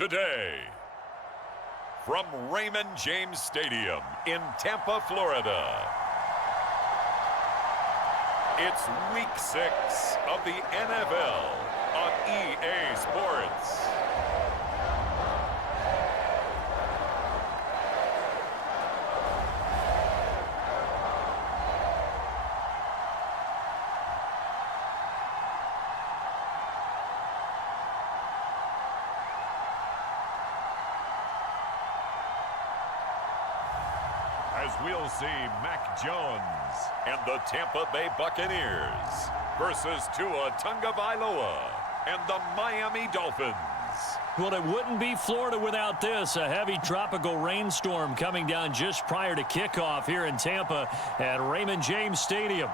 today. From Raymond James Stadium in Tampa, Florida, it's Week 6 of the NFL on EA Sports. As we'll see Mac Jones and the Tampa Bay Buccaneers versus Tua Tagovailoa and the Miami Dolphins. Well, it wouldn't be Florida without this. A heavy tropical rainstorm coming down just prior to kickoff here in Tampa at Raymond James Stadium.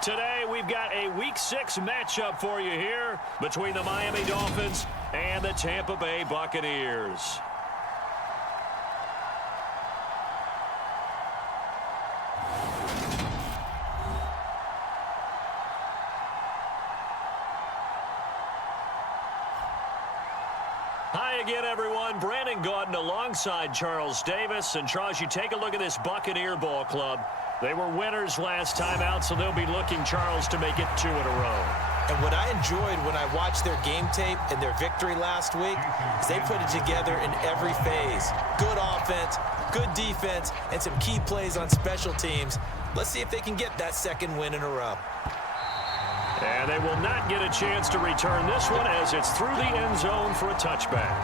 Today, we've got a Week 6 matchup for you here between the Miami Dolphins and the Tampa Bay Buccaneers. Hi again, everyone. Brandon Gaudin alongside Charles Davis. And, Charles, you take a look at this Buccaneer ball club. They were winners last time out, so they'll be looking, Charles, to make it 2 in a row. And what I enjoyed when I watched their game tape and their victory last week is they put it together in every phase. Good offense, good defense, and some key plays on special teams. Let's see if they can get that second win in a row. And they will not get a chance to return this one as it's through the end zone for a touchback.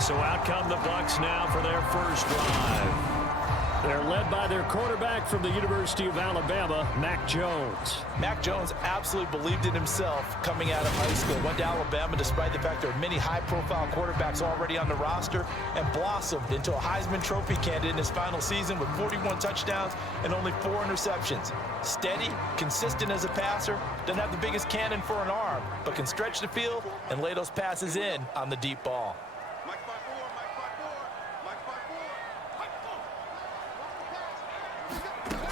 So out come the Bucs now for their first drive. They're led by their quarterback from the University of Alabama, Mac Jones. Mac Jones absolutely believed in himself coming out of high school. Went to Alabama despite the fact there are many high-profile quarterbacks already on the roster and blossomed into a Heisman Trophy candidate in his final season with 41 touchdowns and only 4 interceptions. Steady, consistent as a passer, doesn't have the biggest cannon for an arm, but can stretch the field and lay those passes in on the deep ball.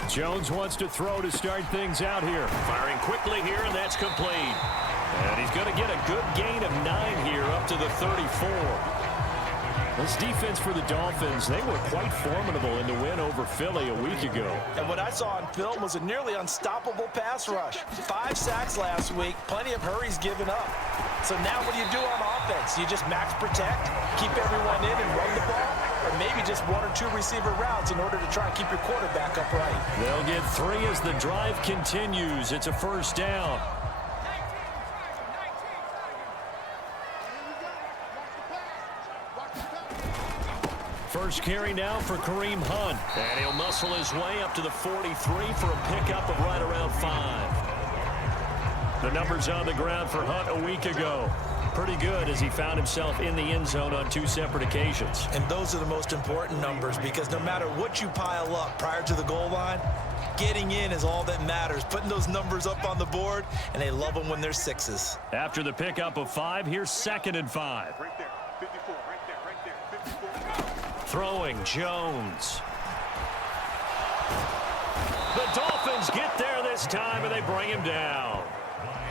Jones wants to throw to start things out here. Firing quickly here, and that's complete. And he's going to get a good gain of 9 here up to the 34. This defense for the Dolphins, they were quite formidable in the win over Philly a week ago. And what I saw on film was a nearly unstoppable pass rush. 5 sacks last week, plenty of hurries given up. So now what do you do on offense? You just max protect, keep everyone in and run the ball? Or maybe just 1 or 2 receiver routes in order to try and keep your quarterback upright. They'll get 3 as the drive continues. It's a first down. First carry now for Kareem Hunt. And he'll muscle his way up to the 43 for a pickup of right around 5. The numbers on the ground for Hunt a week ago. Pretty good as he found himself in the end zone on 2 separate occasions. And those are the most important numbers because no matter what you pile up prior to the goal line, getting in is all that matters. Putting those numbers up on the board, and they love them when they're 6s. After the pickup of 5, here's 2nd and 5. Right there, 54, right there, 54. Throwing Jones. The Dolphins get there this time, and they bring him down.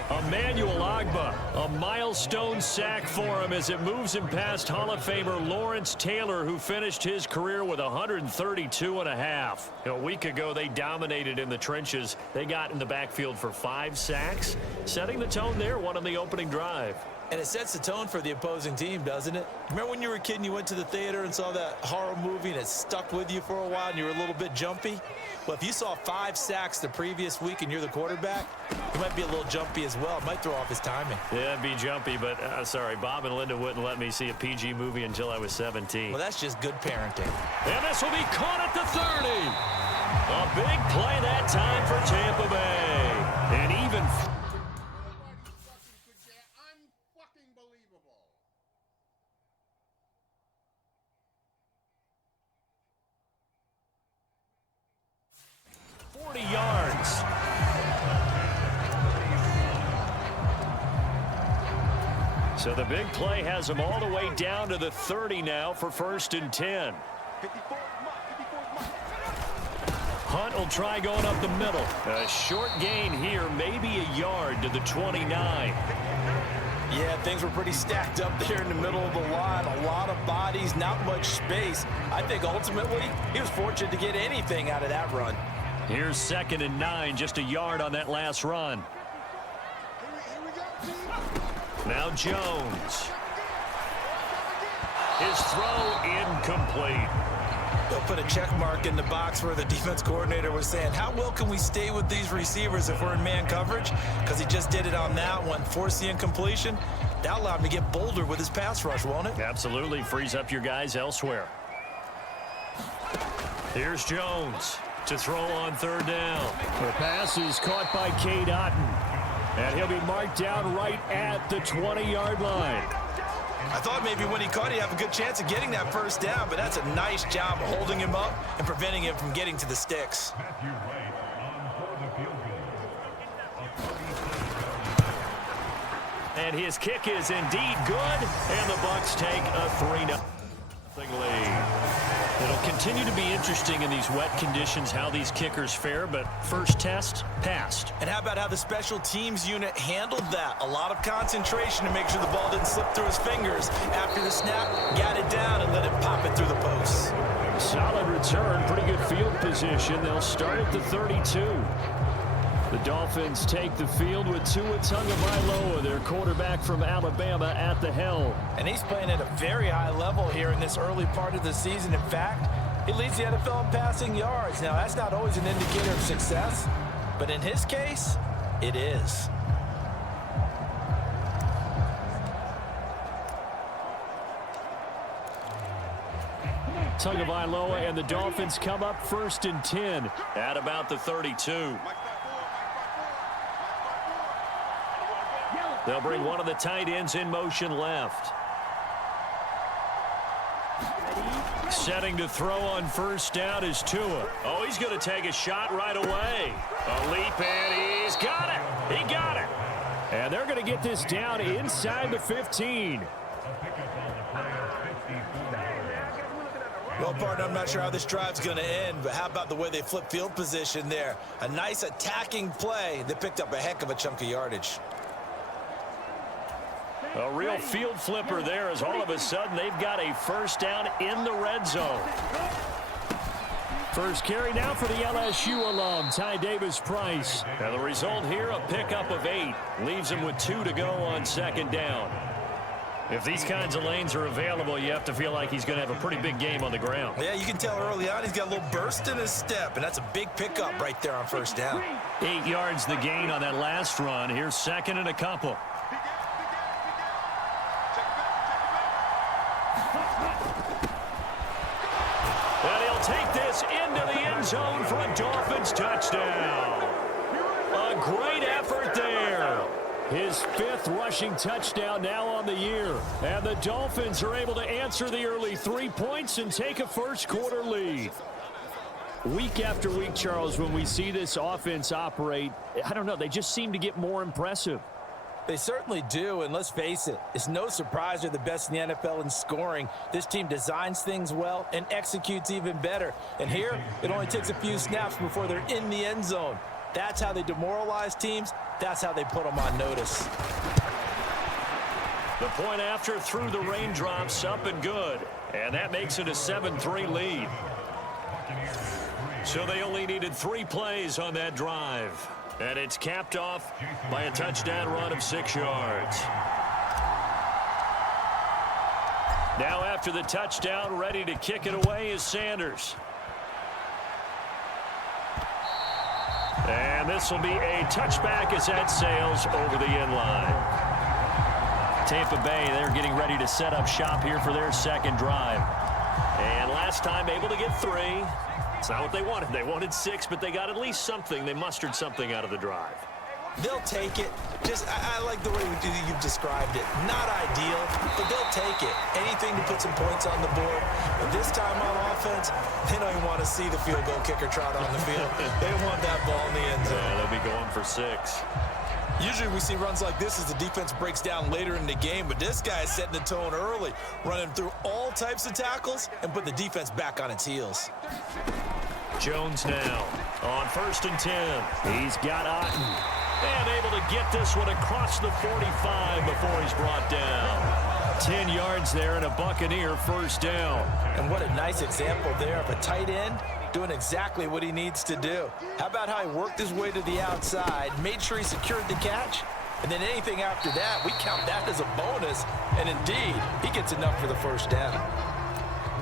Emmanuel Ogbah, a milestone sack for him as it moves him past Hall of Famer Lawrence Taylor, who finished his career with 132.5. A week ago, they dominated in the trenches. They got in the backfield for 5 sacks, setting the tone there, one on the opening drive. And it sets the tone for the opposing team, doesn't it? Remember when you were a kid and you went to the theater and saw that horror movie and it stuck with you for a while and you were a little bit jumpy? Well, if you saw 5 sacks the previous week and you're the quarterback, you might be a little jumpy as well. It might throw off his timing. Yeah, it'd be jumpy, but sorry, Bob and Linda wouldn't let me see a PG movie until I was 17. Well, that's just good parenting. And this will be caught at the 30. A big play that time for Tampa Bay. And even... Unfucking-believable. 40 yards. So the big play has him all the way down to the 30 now for 1st and 10. 54 Hunt will try going up the middle. A short gain here, maybe a yard to the 29. Yeah, things were pretty stacked up there in the middle of the line. A lot of bodies, not much space. I think ultimately he was fortunate to get anything out of that run. Here's 2nd and 9, just a yard on that last run. Now Jones. His throw incomplete. They'll put a check mark in the box where the defense coordinator was saying, how well can we stay with these receivers if we're in man coverage? Because he just did it on that one, forced the incompletion. That allowed him to get bolder with his pass rush, won't it? Absolutely, frees up your guys elsewhere. Here's Jones to throw on 3rd down. The pass is caught by Cade Otton, and he'll be marked down right at the 20-yard line. I thought maybe when he caught, he'd have a good chance of getting that 1st down, but that's a nice job holding him up and preventing him from getting to the sticks. And his kick is indeed good, and the Bucs take a 3-0 lead. It'll continue to be interesting in these wet conditions how these kickers fare, but first test, passed. And how about how the special teams unit handled that? A lot of concentration to make sure the ball didn't slip through his fingers. After the snap, got it down and let it pop it through the posts. Solid return, pretty good field position. They'll start at the 32. The Dolphins take the field with Tua Tagovailoa, their quarterback from Alabama, at the helm. And he's playing at a very high level here in this early part of the season. In fact, he leads the NFL in passing yards. Now, that's not always an indicator of success, but in his case, it is. Tagovailoa and the Dolphins come up 1st and 10 at about the 32. They'll bring one of the tight ends in motion left. Setting to throw on 1st down is Tua. Oh, he's going to take a shot right away. A leap, and he's got it. He got it. And they're going to get this down inside the 15. Well, partner, I'm not sure how this drive's going to end, but how about the way they flip field position there? A nice attacking play that picked up a heck of a chunk of yardage. A real field flipper there, as all of a sudden they've got a 1st down in the red zone. First carry now for the LSU alum, Ty Davis-Price. Now the result here, a pickup of 8. Leaves him with 2 to go on 2nd down. If these kinds of lanes are available, you have to feel like he's going to have a pretty big game on the ground. Yeah, you can tell early on he's got a little burst in his step, and that's a big pickup right there on 1st down. 8 yards the gain on that last run. Here's 2nd and a couple. And he'll take this into the end zone for a Dolphins touchdown. A great effort there. His 5th rushing touchdown now on the year. And the Dolphins are able to answer the early 3 points and take a 1st quarter lead. Week after week, Charles, when we see this offense operate, I don't know, they just seem to get more impressive. They certainly do, and let's face it, it's no surprise they're the best in the NFL in scoring. This team designs things well and executes even better. And here, it only takes a few snaps before they're in the end zone. That's how they demoralize teams. That's how they put them on notice. The point after through the raindrops, up and good. And that makes it a 7-3 lead. So they only needed 3 plays on that drive. And it's capped off by a touchdown run of 6 yards. Now after the touchdown, ready to kick it away is Sanders. And this will be a touchback as that sails over the end line. Tampa Bay, they're getting ready to set up shop here for their 2nd drive. And last time able to get 3. It's not what they wanted. They wanted 6, but they got at least something. They mustered something out of the drive. They'll take it. I like the way you've described it. Not ideal, but they'll take it. Anything to put some points on the board. But this time on offense, they don't even want to see the field goal kicker trot on the field. They want that ball in the end zone. Yeah, they'll be going for 6. Usually we see runs like this as the defense breaks down later in the game, but this guy is setting the tone early, running through all types of tackles and put the defense back on its heels. Jones now on 1st and 10. He's got Otton. And able to get this one across the 45 before he's brought down. 10 yards there and a Buccaneer first down. And what a nice example there of a tight end doing exactly what he needs to do. How about how he worked his way to the outside, made sure he secured the catch, and then anything after that, we count that as a bonus. And indeed, he gets enough for the first down.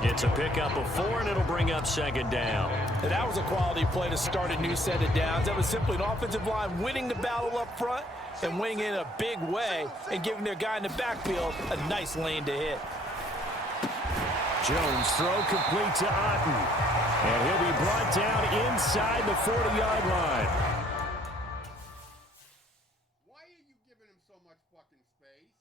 It's a pickup of 4, and it'll bring up second down. And that was a quality play to start a new set of downs. That was simply an offensive line winning the battle up front and winning in a big way and giving their guy in the backfield a nice lane to hit. Jones throw complete to Otten. And he'll be brought down inside the 40-yard line. Why are you giving him so much fucking space?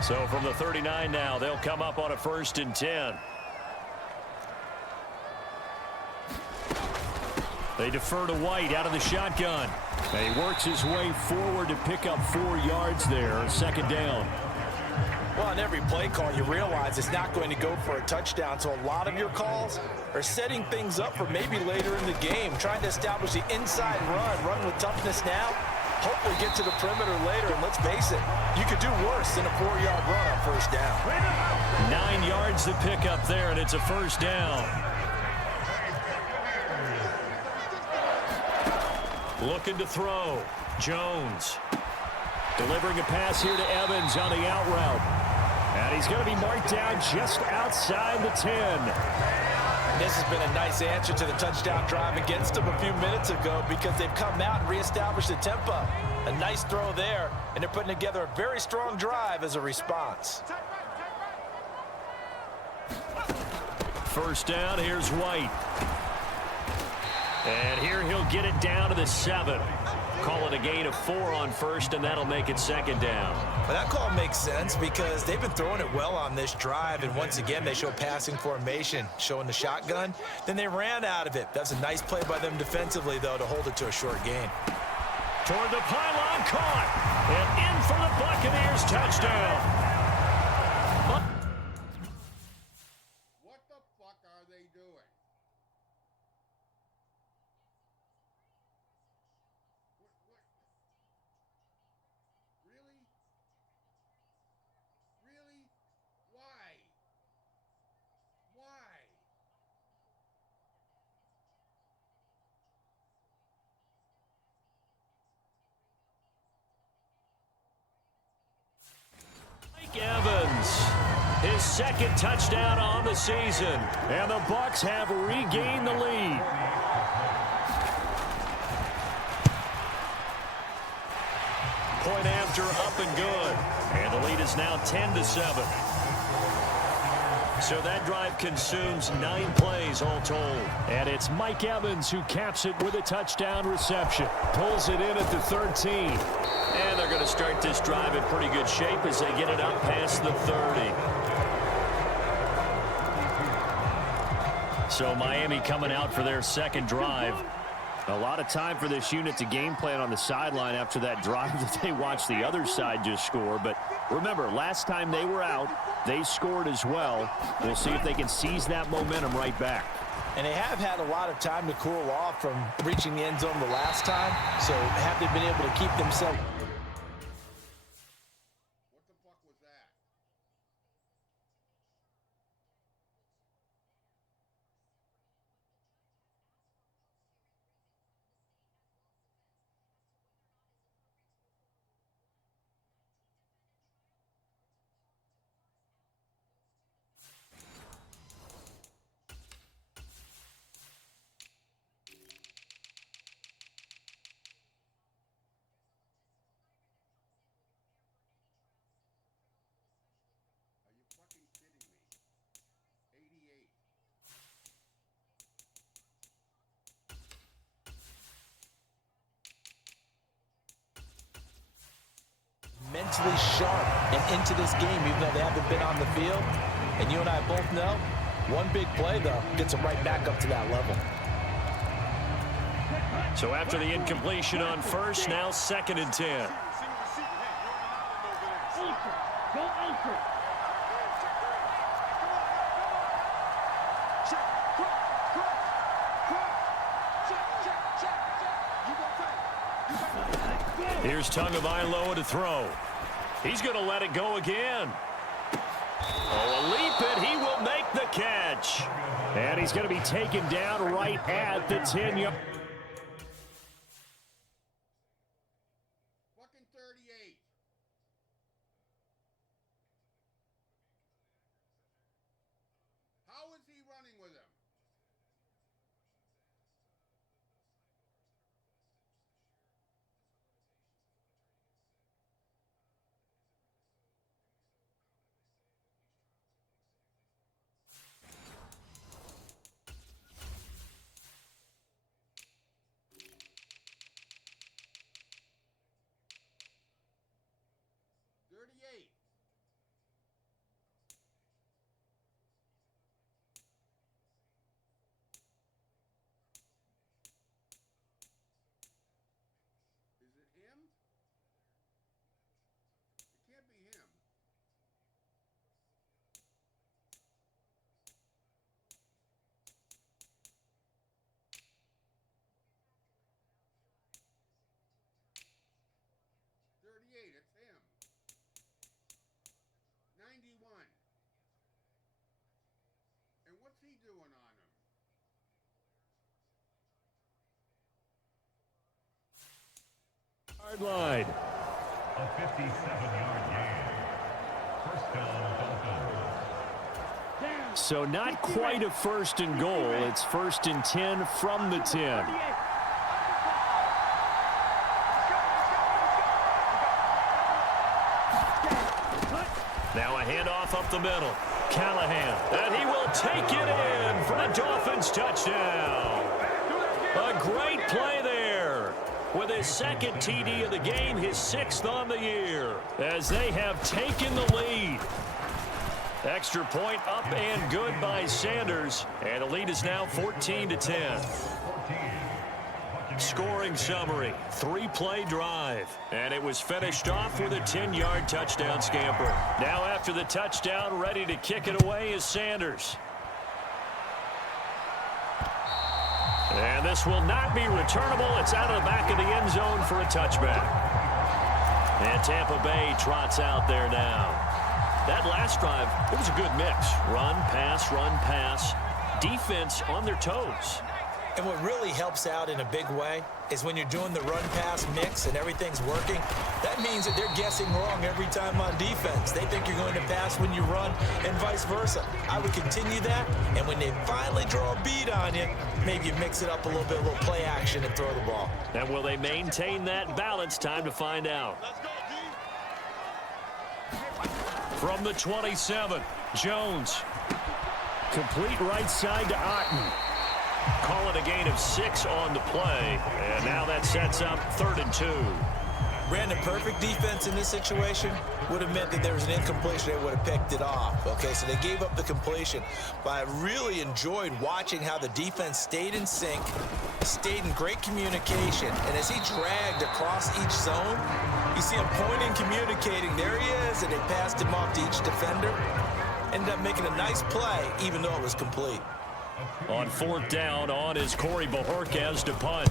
So from the 39 now, they'll come up on a 1st and 10. They defer to White out of the shotgun. And he works his way forward to pick up 4 yards there, second down. Well, on every play call, you realize it's not going to go for a touchdown. So a lot of your calls are setting things up for maybe later in the game, trying to establish the inside run with toughness now. Hopefully get to the perimeter later, and let's face it, you could do worse than a 4-yard run on first down. 9 yards to pick up there, and it's a first down. Looking to throw. Jones. Delivering a pass here to Evans on the out route. And he's going to be marked down just outside the 10. This has been a nice answer to the touchdown drive against them a few minutes ago because they've come out and reestablished the tempo. A nice throw there, and they're putting together a very strong drive as a response. First down, here's White. And here he'll get it down to the 7. Call it a gain of 4 on first, and that'll make it second down. Well, that call makes sense because they've been throwing it well on this drive, and once again, they show passing formation, showing the shotgun. Then they ran out of it. That's a nice play by them defensively, though, to hold it to a short gain. Toward the pylon, caught, and in for the Buccaneers touchdown. What the fuck are they doing? What? Really? Really? Why? Why? Mike Evans, his second touchdown on the season, and the Bucs have regained the lead. Point after, up and good, and the lead is now 10-7. So that drive consumes 9 plays all told. And it's Mike Evans who caps it with a touchdown reception. Pulls it in at the 13. And they're going to start this drive in pretty good shape as they get it up past the 30. So Miami coming out for their second drive. A lot of time for this unit to game plan on the sideline after that drive that they watched the other side just score. But remember, last time they were out, they scored as well. We'll see if they can seize that momentum right back. And they have had a lot of time to cool off from reaching the end zone the last time. So have they been able to keep themselves? What the fuck was that? Are you fucking kidding me? 88. Mentally sharp and into this game, even though they haven't been on the field. And you and I both know One big play, though, gets them right back up to that level. So after the incompletion on first, now 2nd and 10. Here's Tagovailoa to throw. He's going to let it go again. Oh, a leap, and he will make the catch. And he's going to be taken down right at the 10-yard. Fucking 38. How is he running with him? Is it him? It can't be him. It's him. 91. And what's he doing on him? Hard line. A 57-yard gain. First down, Dolphins. So not quite a 1st and goal. It's 1st and 10 from the 10. Now a handoff up the middle. Callahan, and he will take it in for the Dolphins touchdown. A great play there. With his 2nd TD of the game, his 6th on the year, as they have taken the lead. Extra point up and good by Sanders, and the lead is now 14-10. Scoring summary, 3-play drive, and it was finished off with a 10-yard touchdown scamper. Now after the touchdown, ready to kick it away is Sanders. And this will not be returnable. It's out of the back of the end zone for a touchback. And Tampa Bay trots out there now. That last drive, it was a good mix. Run, pass, defense on their toes. And what really helps out in a big way is when you're doing the run-pass mix and everything's working, that means that they're guessing wrong every time on defense. They think you're going to pass when you run and vice versa. I would continue that, and when they finally draw a beat on you, maybe you mix it up a little bit, a little play action and throw the ball. And will they maintain that balance? Time to find out. From the 27, Jones. Complete right side to Otten. Call it a gain of 6 on the play, and now that sets up 3rd and 2. Brandon, perfect defense in this situation would have meant that there was an incompletion. They would have picked it off. Okay, so they gave up the completion. But I really enjoyed watching how the defense stayed in sync, stayed in great communication. And as he dragged across each zone, you see him pointing, communicating. There he is, and they passed him off to each defender. Ended up making a nice play, even though it was complete. On 4th down, on is Corey Bojorquez to punt.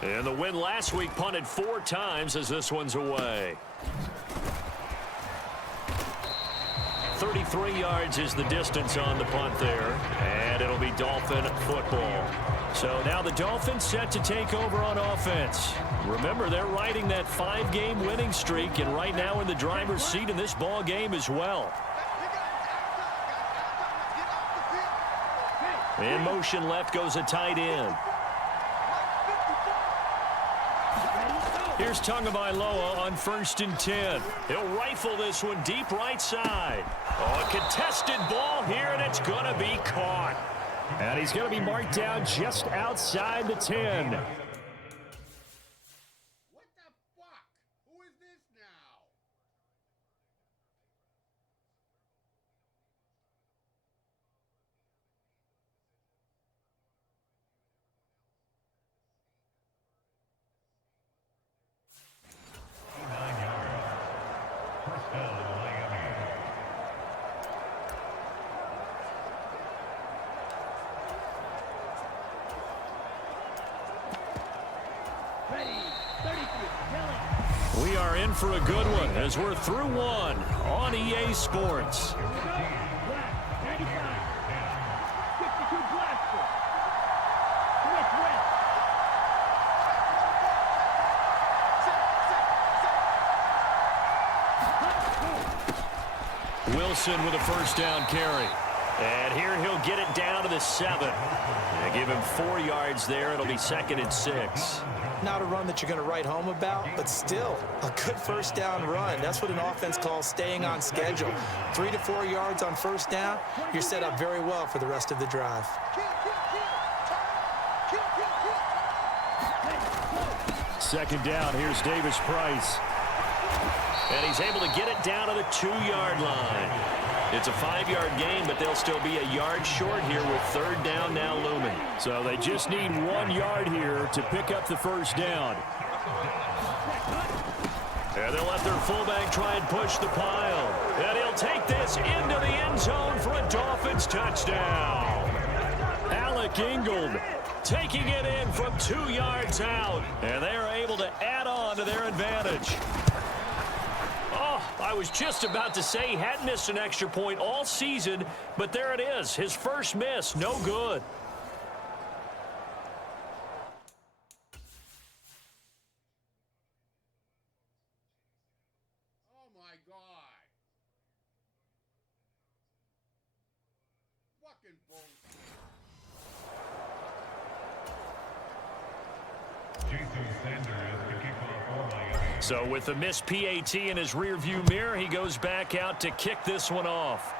And the win last week punted 4 times as this one's away. 33 yards is the distance on the punt there. And it'll be Dolphin football. So now the Dolphins set to take over on offense. Remember, they're riding that 5-game winning streak, and right now in the driver's seat in this ball game as well. In motion left goes a tight end. Here's Tagovailoa on 1st and 10. He'll rifle this one deep right side. Oh, a contested ball here, and it's going to be caught. And he's going to be marked down just outside the 10. What the fuck? Who is this now? We are in for a good one as we're through one on EA Sports. Wilson with a first down carry. And here he'll get it down to the 7. They give him 4 yards there. It'll be 2nd and 6. Not a run that you're going to write home about, but still a good first down run. That's what an offense calls staying on schedule. 3 to 4 yards on first down, you're set up very well for the rest of the drive. Second down, here's Davis Price. And he's able to get it down to the 2-yard line. It's a 5-yard gain, but they'll still be a yard short here with 3rd down now looming. So they just need 1 yard here to pick up the first down. And they'll let their fullback try and push the pile. And he'll take this into the end zone for a Dolphins touchdown. Alec Ingold taking it in from 2 yards out. And they are able to add on to their advantage. Oh, I was just about to say he hadn't missed an extra point all season, but there it is. His first miss, no good. Oh, my God. Fucking bullshit. Jason Sanders to kick off for Miami. So with the missed PAT in his rearview mirror, he goes back out to kick this one off.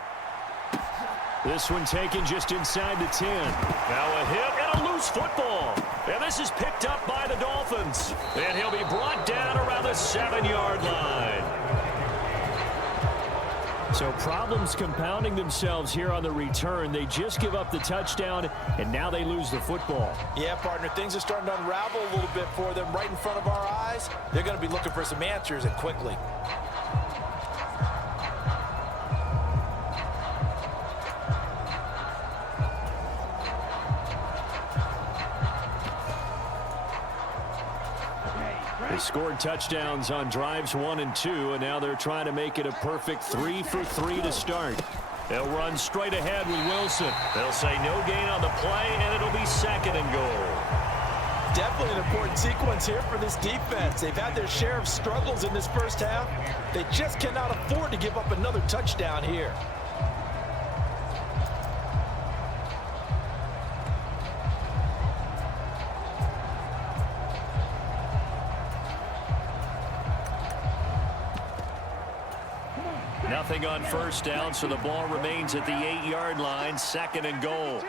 This one taken just inside the 10. Now a hit and a loose football. And this is picked up by the Dolphins. And he'll be brought down around the 7-yard line. So problems compounding themselves here on the return. They just give up the touchdown, and now they lose the football. Yeah, partner, things are starting to unravel a little bit for them right in front of our eyes. They're going to be looking for some answers, and quickly. They scored touchdowns on drives 1 and 2, and now they're trying to make it a perfect 3 for 3 to start. They'll run straight ahead with Wilson. They'll say no gain on the play, and it'll be 2nd and goal. Definitely an important sequence here for this defense. They've had their share of struggles in this first half. They just cannot afford to give up another touchdown here. Nothing on first down, so the ball remains at the 8-yard line, 2nd and goal.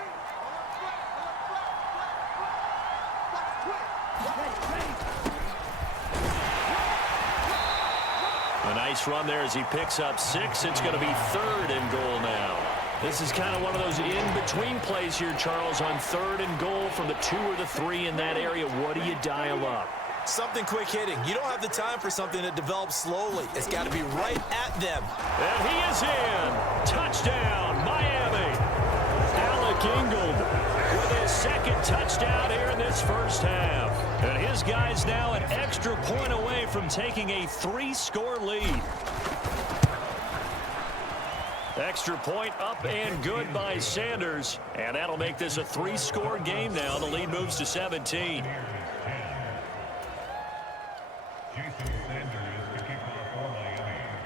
A nice run there as he picks up 6. It's going to be 3rd and goal now. This is kind of one of those in-between plays here, Charles, on 3rd and goal from the 2 or the 3 in that area. What do you dial up? Something quick hitting. You don't have the time for something that develops slowly. It's got to be right at them. And he is in. Touchdown, Miami. Alec Ingold with his 2nd touchdown here in this first half. And his guys now an extra point away from taking a 3-score lead. Extra point up and good by Sanders. And that'll make this a 3-score game now. The lead moves to 17.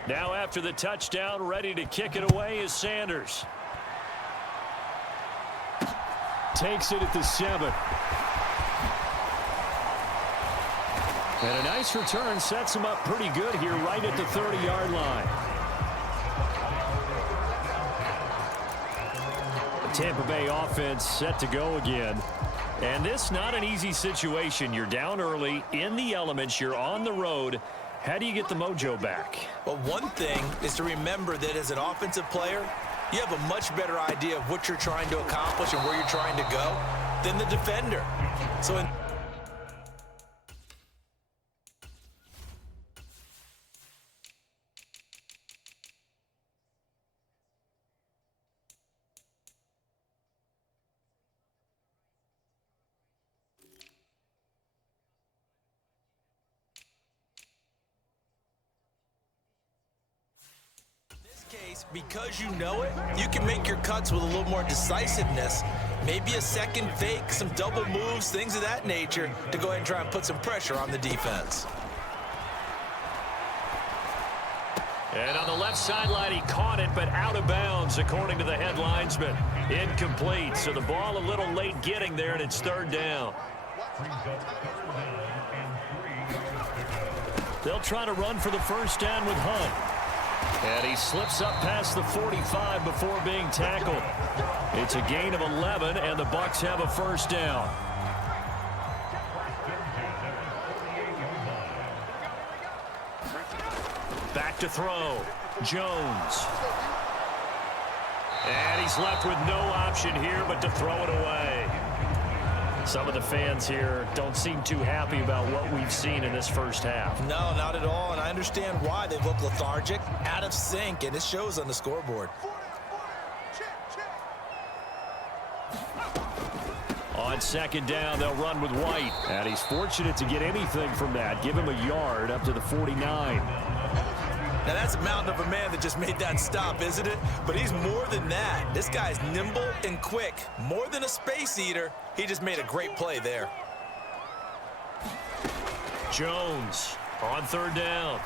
Now after the touchdown, ready to kick it away is Sanders. Takes it at the 7. And a nice return sets him up pretty good here right at the 30-yard line. The Tampa Bay offense set to go again. And this not an easy situation. You're down early, in the elements, you're on the road. How do you get the mojo back? Well, one thing is to remember that as an offensive player, you have a much better idea of what you're trying to accomplish and where you're trying to go than the defender. So in is because you know it, you can make your cuts with a little more decisiveness. Maybe a second fake, some double moves, things of that nature to go ahead and try and put some pressure on the defense. And on the left sideline, he caught it, but out of bounds, according to the head linesman. Incomplete, so the ball a little late getting there, and it's third down. They'll try to run for the first down with Hunt. And he slips up past the 45 before being tackled. It's a gain of 11, and the Bucs have a first down. Back to throw. Jones. And he's left with no option here but to throw it away. Some of the fans here don't seem too happy about what we've seen in this first half. No, not at all, and I understand why. They look lethargic, out of sync, and it shows on the scoreboard. On second down, they'll run with White. And he's fortunate to get anything from that. Give him a yard up to the 49. Now, that's a mountain of a man that just made that stop, isn't it? But he's more than that. This guy's nimble and quick. More than a space eater, he just made a great play there. Jones on third down.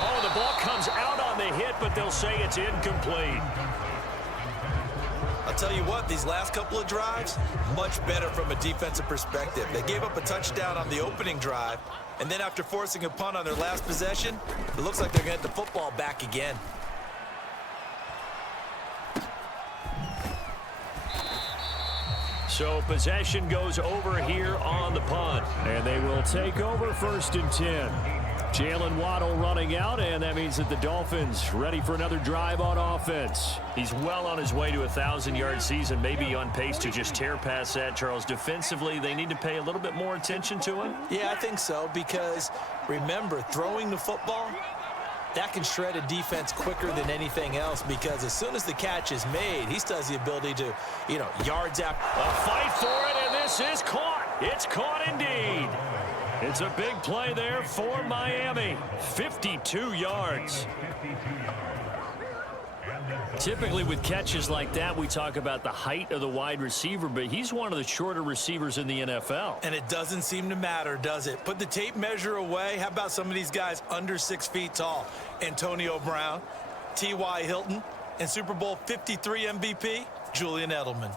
Oh, the ball comes out on the hit, but they'll say it's incomplete. I'll tell you what, these last couple of drives, much better from a defensive perspective. They gave up a touchdown on the opening drive, and then after forcing a punt on their last possession, it looks like they're going to get the football back again. So possession goes over here on the punt. And they will take over first and 10. Jalen Waddle running out, and that means that the Dolphins ready for another drive on offense. He's well on his way to a 1,000-yard season, maybe on pace to just tear past that, Charles. Defensively, they need to pay a little bit more attention to him. Yeah, I think so, because remember, throwing the football, that can shred a defense quicker than anything else, because as soon as the catch is made, he still has the ability to, yards after. A fight for it, and this is caught. It's caught indeed. It's a big play there for Miami. 52 yards. Typically with catches like that, we talk about the height of the wide receiver, but he's one of the shorter receivers in the NFL. And it doesn't seem to matter, does it? Put the tape measure away. How about some of these guys under 6 feet tall? Antonio Brown, T.Y. Hilton, and Super Bowl 53 MVP, Julian Edelman.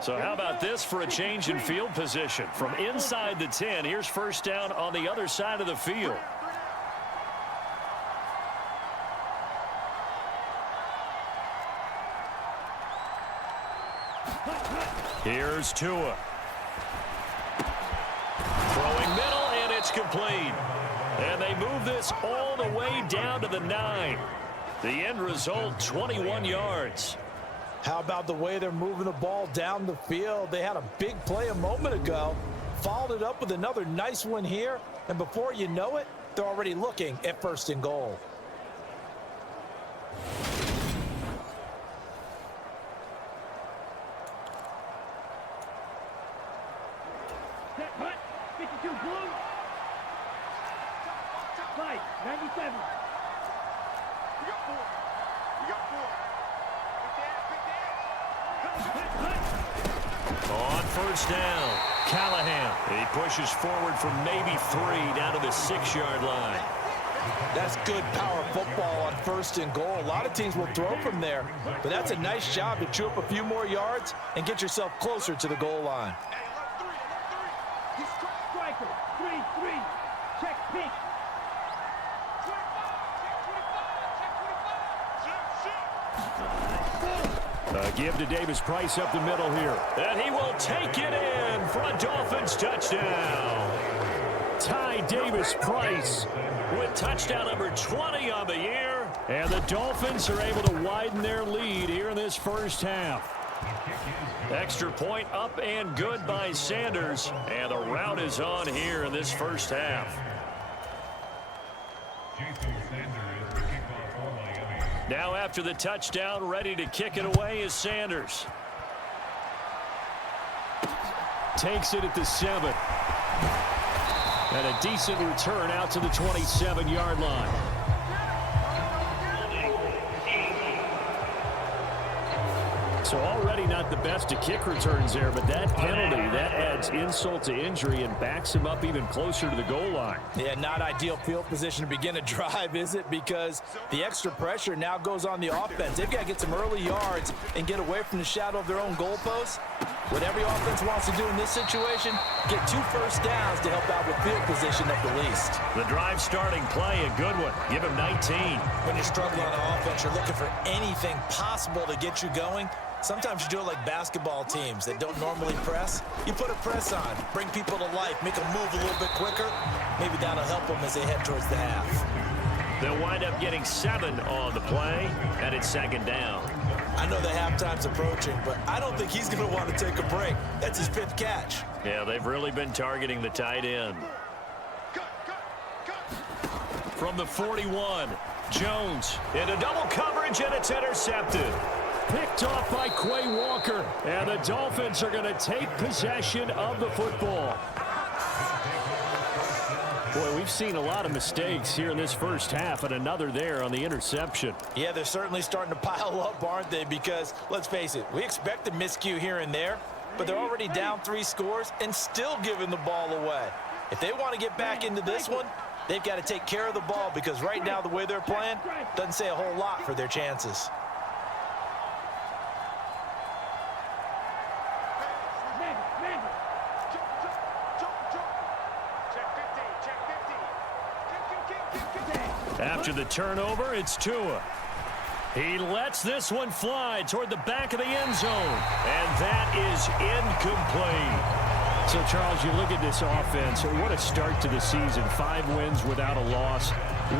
So how about this for a change in field position? From inside the 10, here's first down on the other side of the field. Here's Tua. Throwing middle, and it's complete. And they move this all the way down to the 9. The end result, 21 yards. How about the way they're moving the ball down the field? They had a big play a moment ago, followed it up with another nice one here, and before you know it, they're already looking at first and goal. Set punt, 52 blue. Fight, 97. We got 4. We got 4. On first down, Callahan. He pushes forward from maybe 3 down to the 6-yard line. That's good power football on first and goal. A lot of teams will throw from there, but that's a nice job to chew up a few more yards and get yourself closer to the goal line. Striker, 3-3. Check pink. Give to Davis Price up the middle here. And he will take it in for a Dolphins touchdown. Ty Davis Price with touchdown number 20 on the year. And the Dolphins are able to widen their lead here in this first half. Extra point up and good by Sanders. And the route is on here in this first half. Now after the touchdown, ready to kick it away is Sanders. Takes it at the 7. And a decent return out to the 27-yard line. So already not the best of kick returns there, but that penalty, that adds insult to injury and backs him up even closer to the goal line. Yeah, not ideal field position to begin a drive, is it? Because the extra pressure now goes on the offense. They've got to get some early yards and get away from the shadow of their own goalposts. What every offense wants to do in this situation, get 2 first downs to help out with field position at the least. The drive starting play, a good one. Give him 19. When you're struggling on offense, you're looking for anything possible to get you going. Sometimes you do it like basketball teams that don't normally press. You put a press on, bring people to life, make them move a little bit quicker. Maybe that'll help them as they head towards the half. They'll wind up getting 7 on the play, and it's 2nd down. I know the halftime's approaching, but I don't think he's going to want to take a break. That's his 5th catch. Yeah, they've really been targeting the tight end. From the 41, Jones into double coverage, and it's intercepted. Picked off by Quay Walker, and the Dolphins are going to take possession of the football. Boy, we've seen a lot of mistakes here in this first half, and another there on the interception. Yeah, they're certainly starting to pile up, aren't they? Because, let's face it, we expect a miscue here and there, but they're already down 3 scores and still giving the ball away. If they want to get back into this one, they've got to take care of the ball, because right now the way they're playing doesn't say a whole lot for their chances. After the turnover, it's Tua. He lets this one fly toward the back of the end zone, and that is incomplete. So, Charles, you look at this offense, what a start to the season. 5 wins without a loss.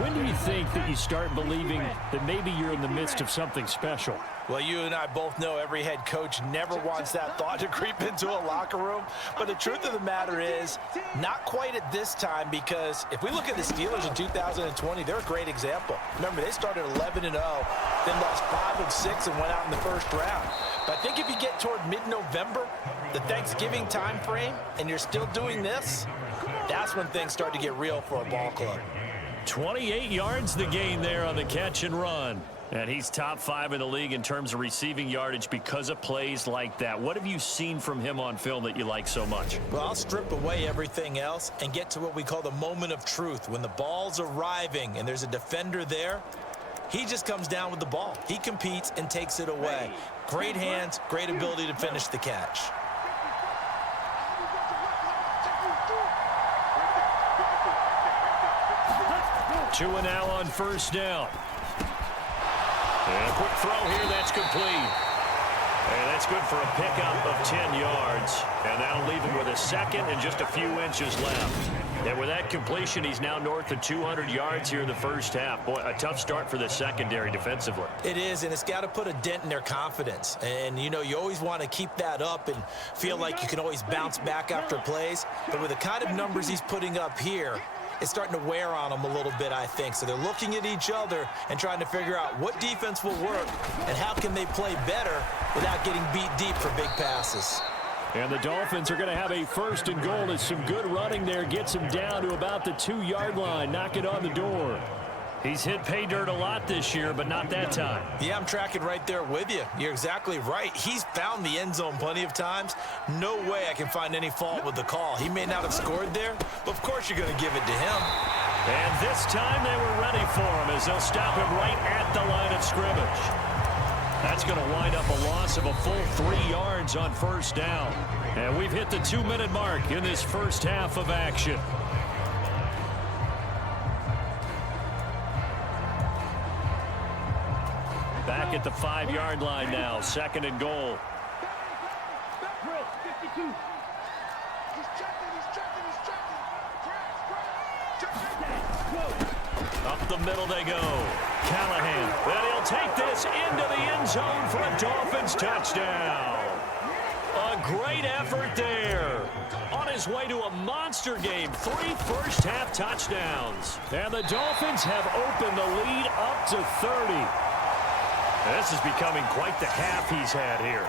When do you think that you start believing that maybe you're in the midst of something special? Well, you and I both know every head coach never wants that thought to creep into a locker room. But the truth of the matter is, not quite at this time, because if we look at the Steelers in 2020, they're a great example. Remember, they started 11-0, then lost 5 of 6 and went out in the first round. But I think if you get toward mid-November, the Thanksgiving time frame, and you're still doing this, that's when things start to get real for a ball club. 28 yards the gain there on the catch and run. And he's top 5 in the league in terms of receiving yardage because of plays like that. What have you seen from him on film that you like so much? Well, I'll strip away everything else and get to what we call the moment of truth. When the ball's arriving and there's a defender there, he just comes down with the ball. He competes and takes it away. Great hands, great ability to finish the catch. Tua now on first down. And a quick throw here, that's complete. And that's good for a pickup of 10 yards. And that'll leave him with a 2nd and just a few inches left. And with that completion, he's now north of 200 yards here in the first half. Boy, a tough start for the secondary defensively. It is, and it's got to put a dent in their confidence. And, you know, you always want to keep that up and feel like you can always bounce back after plays. But with the kind of numbers he's putting up here, it's starting to wear on them a little bit, I think. So they're looking at each other and trying to figure out what defense will work and how can they play better without getting beat deep for big passes. And the Dolphins are going to have a 1st and goal as some good running there gets him down to about the 2-yard line. Knock it on the door. He's hit pay dirt a lot this year, but not that time. Yeah, I'm tracking right there with you. You're exactly right. He's found the end zone plenty of times. No way I can find any fault with the call. He may not have scored there, but of course you're going to give it to him. And this time they were ready for him as they'll stop him right at the line of scrimmage. That's going to wind up a loss of a full 3 yards on first down. And we've hit the 2-minute mark in this first half of action. Back at the 5-yard line now, 2nd and goal. Drill, 52. Up the middle they go. Callahan. And he'll take this into the end zone for a Dolphins touchdown. A great effort there. On his way to a monster game. 3 first-half touchdowns. And the Dolphins have opened the lead up to 30. And this is becoming quite the half he's had here.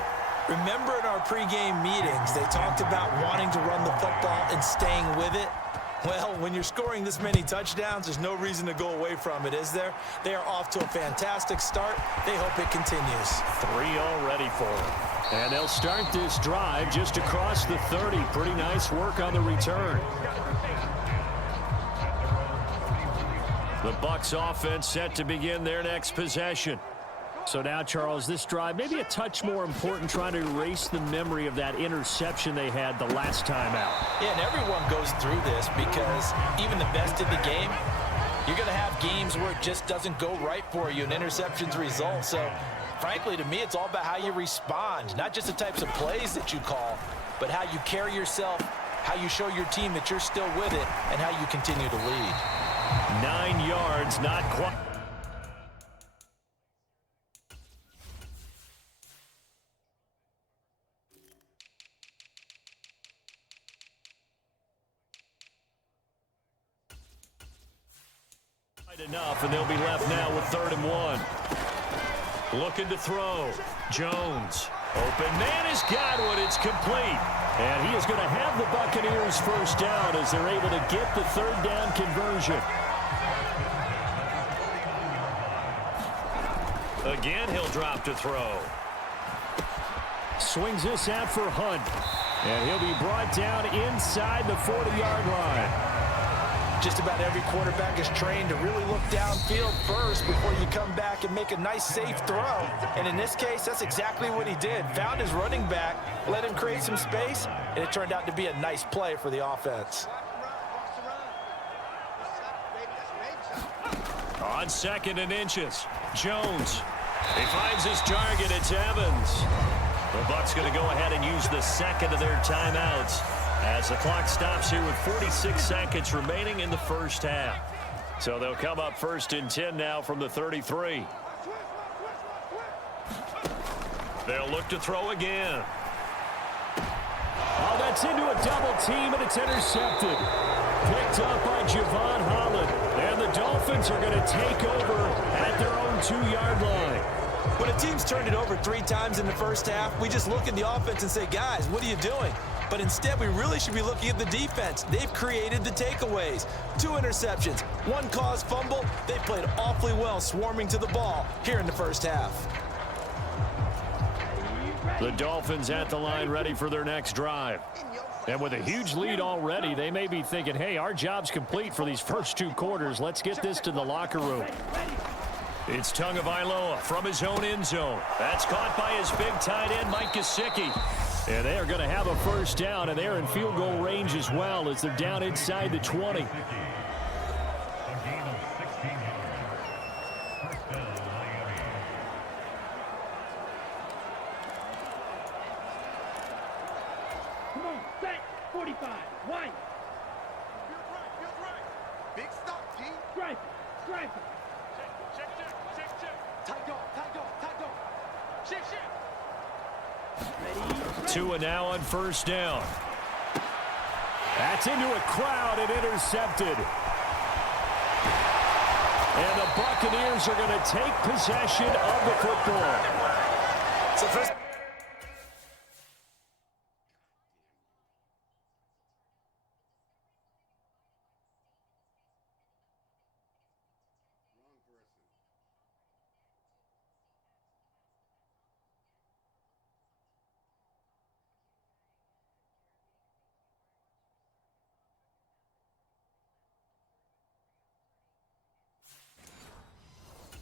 Remember in our pregame meetings, they talked about wanting to run the football and staying with it? Well, when you're scoring this many touchdowns, there's no reason to go away from it, is there? They are off to a fantastic start. They hope it continues. 3 already for them. And they'll start this drive just across the 30. Pretty nice work on the return. The Bucs offense set to begin their next possession. So now, Charles, this drive maybe a touch more important, trying to erase the memory of that interception they had the last time out. Yeah, and everyone goes through this because even the best in the game, you're going to have games where it just doesn't go right for you and interceptions result. So, frankly, to me, it's all about how you respond, not just the types of plays that you call, but how you carry yourself, how you show your team that you're still with it, and how you continue to lead. 9 yards, not quite. Enough, and they'll be left now with 3rd and 1. Looking to throw. Jones. Open man has got one. It's complete. And he is going to have the Buccaneers first down as they're able to get the 3rd down conversion. Again, he'll drop to throw. Swings this out for Hunt. And he'll be brought down inside the 40-yard line. Just about every quarterback is trained to really look downfield first before you come back and make a nice, safe throw. And in this case, that's exactly what he did. Found his running back, let him create some space, and it turned out to be a nice play for the offense. On 2nd and inches, Jones. He finds his target. It's Evans. The Bucs going to go ahead and use the 2nd of their timeouts as the clock stops here with 46 seconds remaining in the first half. So they'll come up 1st and 10 now from the 33. They'll look to throw again. Oh, that's into a double team, and it's intercepted. Picked up by Javon Holland. And the Dolphins are going to take over at their own 2-yard line. When a team's turned it over 3 times in the first half, we just look at the offense and say, guys, what are you doing? But instead, we really should be looking at the defense. They've created the takeaways. 2 interceptions, 1 caused fumble. They played awfully well swarming to the ball here in the first half. The Dolphins at the line ready for their next drive. And with a huge lead already, they may be thinking, hey, our job's complete for these first 2 quarters. Let's get this to the locker room. It's Tagovailoa from his own end zone. That's caught by his big tight end, Mike Gesicki. And they are going to have a first down, and they're in field goal range as well as they're down inside the 20. A gain of 16 yards. First down, Miami. Come on, set. 45. Wide. Feels right. Big stop, G. Stripe. Stripe. Check. Tight dog. Shift. 2 now on first down. That's into a crowd and intercepted. And the Buccaneers are going to take possession of the football. So first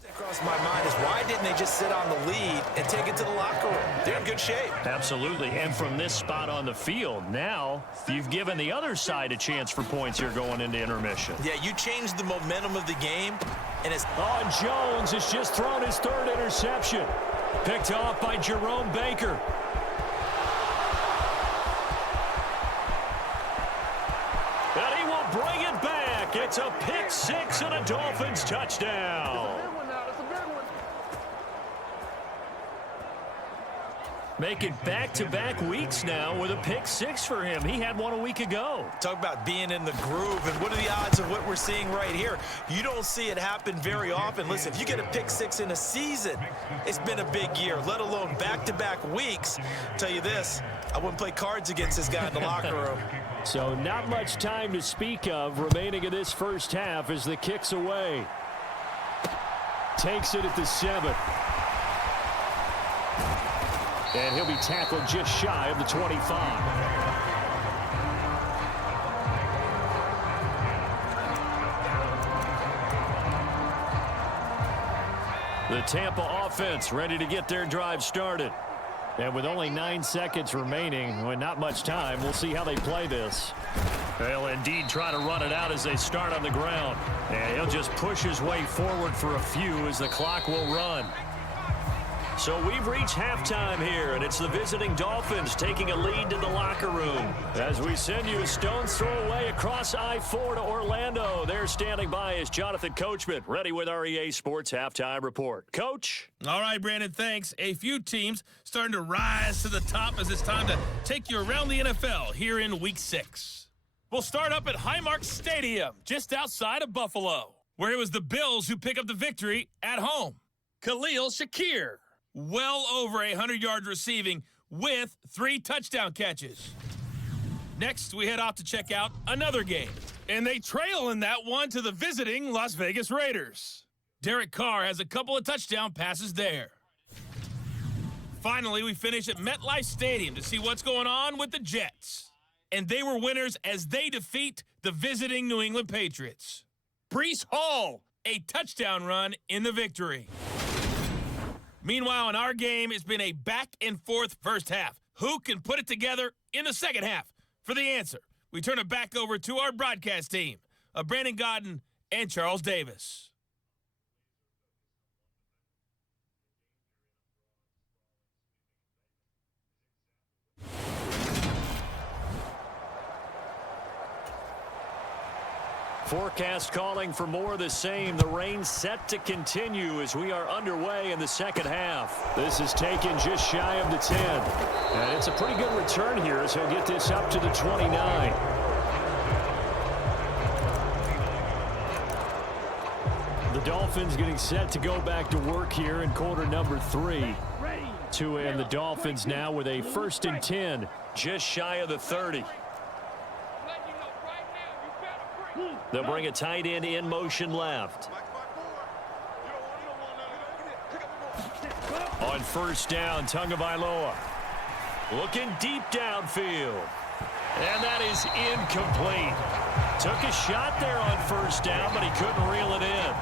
across my mind is why didn't they just sit on the lead and take it to the locker room? They're in good shape. Absolutely, and from this spot on the field, now you've given the other side a chance for points here going into intermission. Yeah, you changed the momentum of the game, and it's... Oh, Jones has just thrown his 3rd interception. Picked off by Jerome Baker. And he will bring it back. It's a pick 6 and a Dolphins touchdown. Making back-to-back weeks now with a pick six for him. He had one a week ago. Talk about being in the groove, and what are the odds of what we're seeing right here? You don't see it happen very often. Listen, if you get a pick six in a season, it's been a big year, let alone back-to-back weeks. I'll tell you this, I wouldn't play cards against this guy in the locker room. So not much time to speak of remaining in this first half as the kick's away. Takes it at the 7. And he'll be tackled just shy of the 25. The Tampa offense ready to get their drive started. And with only 9 seconds remaining, with not much time, we'll see how they play this. They'll indeed try to run it out as they start on the ground. And he'll just push his way forward for a few as the clock will run. So we've reached halftime here, and it's the visiting Dolphins taking a lead to the locker room. As we send you a stone's throw away across I-4 to Orlando. There standing by is Jonathan Coachman, ready with our EA Sports Halftime Report. Coach? All right, Brandon, thanks. A few teams starting to rise to the top as it's time to take you around the NFL here in Week 6. We'll start up at Highmark Stadium, just outside of Buffalo, where it was the Bills who pick up the victory at home. Khalil Shakir, well over 100 yards receiving with 3 touchdown catches. Next, we head off to check out another game, and they trail in that one to the visiting Las Vegas Raiders. Derek Carr has a couple of touchdown passes there. Finally, we finish at MetLife Stadium to see what's going on with the Jets. And they were winners as they defeat the visiting New England Patriots. Breece Hall, a touchdown run in the victory. Meanwhile, in our game, it's been a back-and-forth first half. Who can put it together in the second half? For the answer, we turn it back over to our broadcast team of Brandon Godden and Charles Davis. Forecast calling for more of the same. The rain set to continue as we are underway in the second half. This is taken just shy of the 10. And it's a pretty good return here as he'll get this up to the 29. The Dolphins getting set to go back to work here in quarter number 3. And the Dolphins now with a 1st and 10, just shy of the 30. They'll bring a tight end in motion left. On first down, Tagovailoa looking deep downfield. And that is incomplete. Took a shot there on first down, but he couldn't reel it in.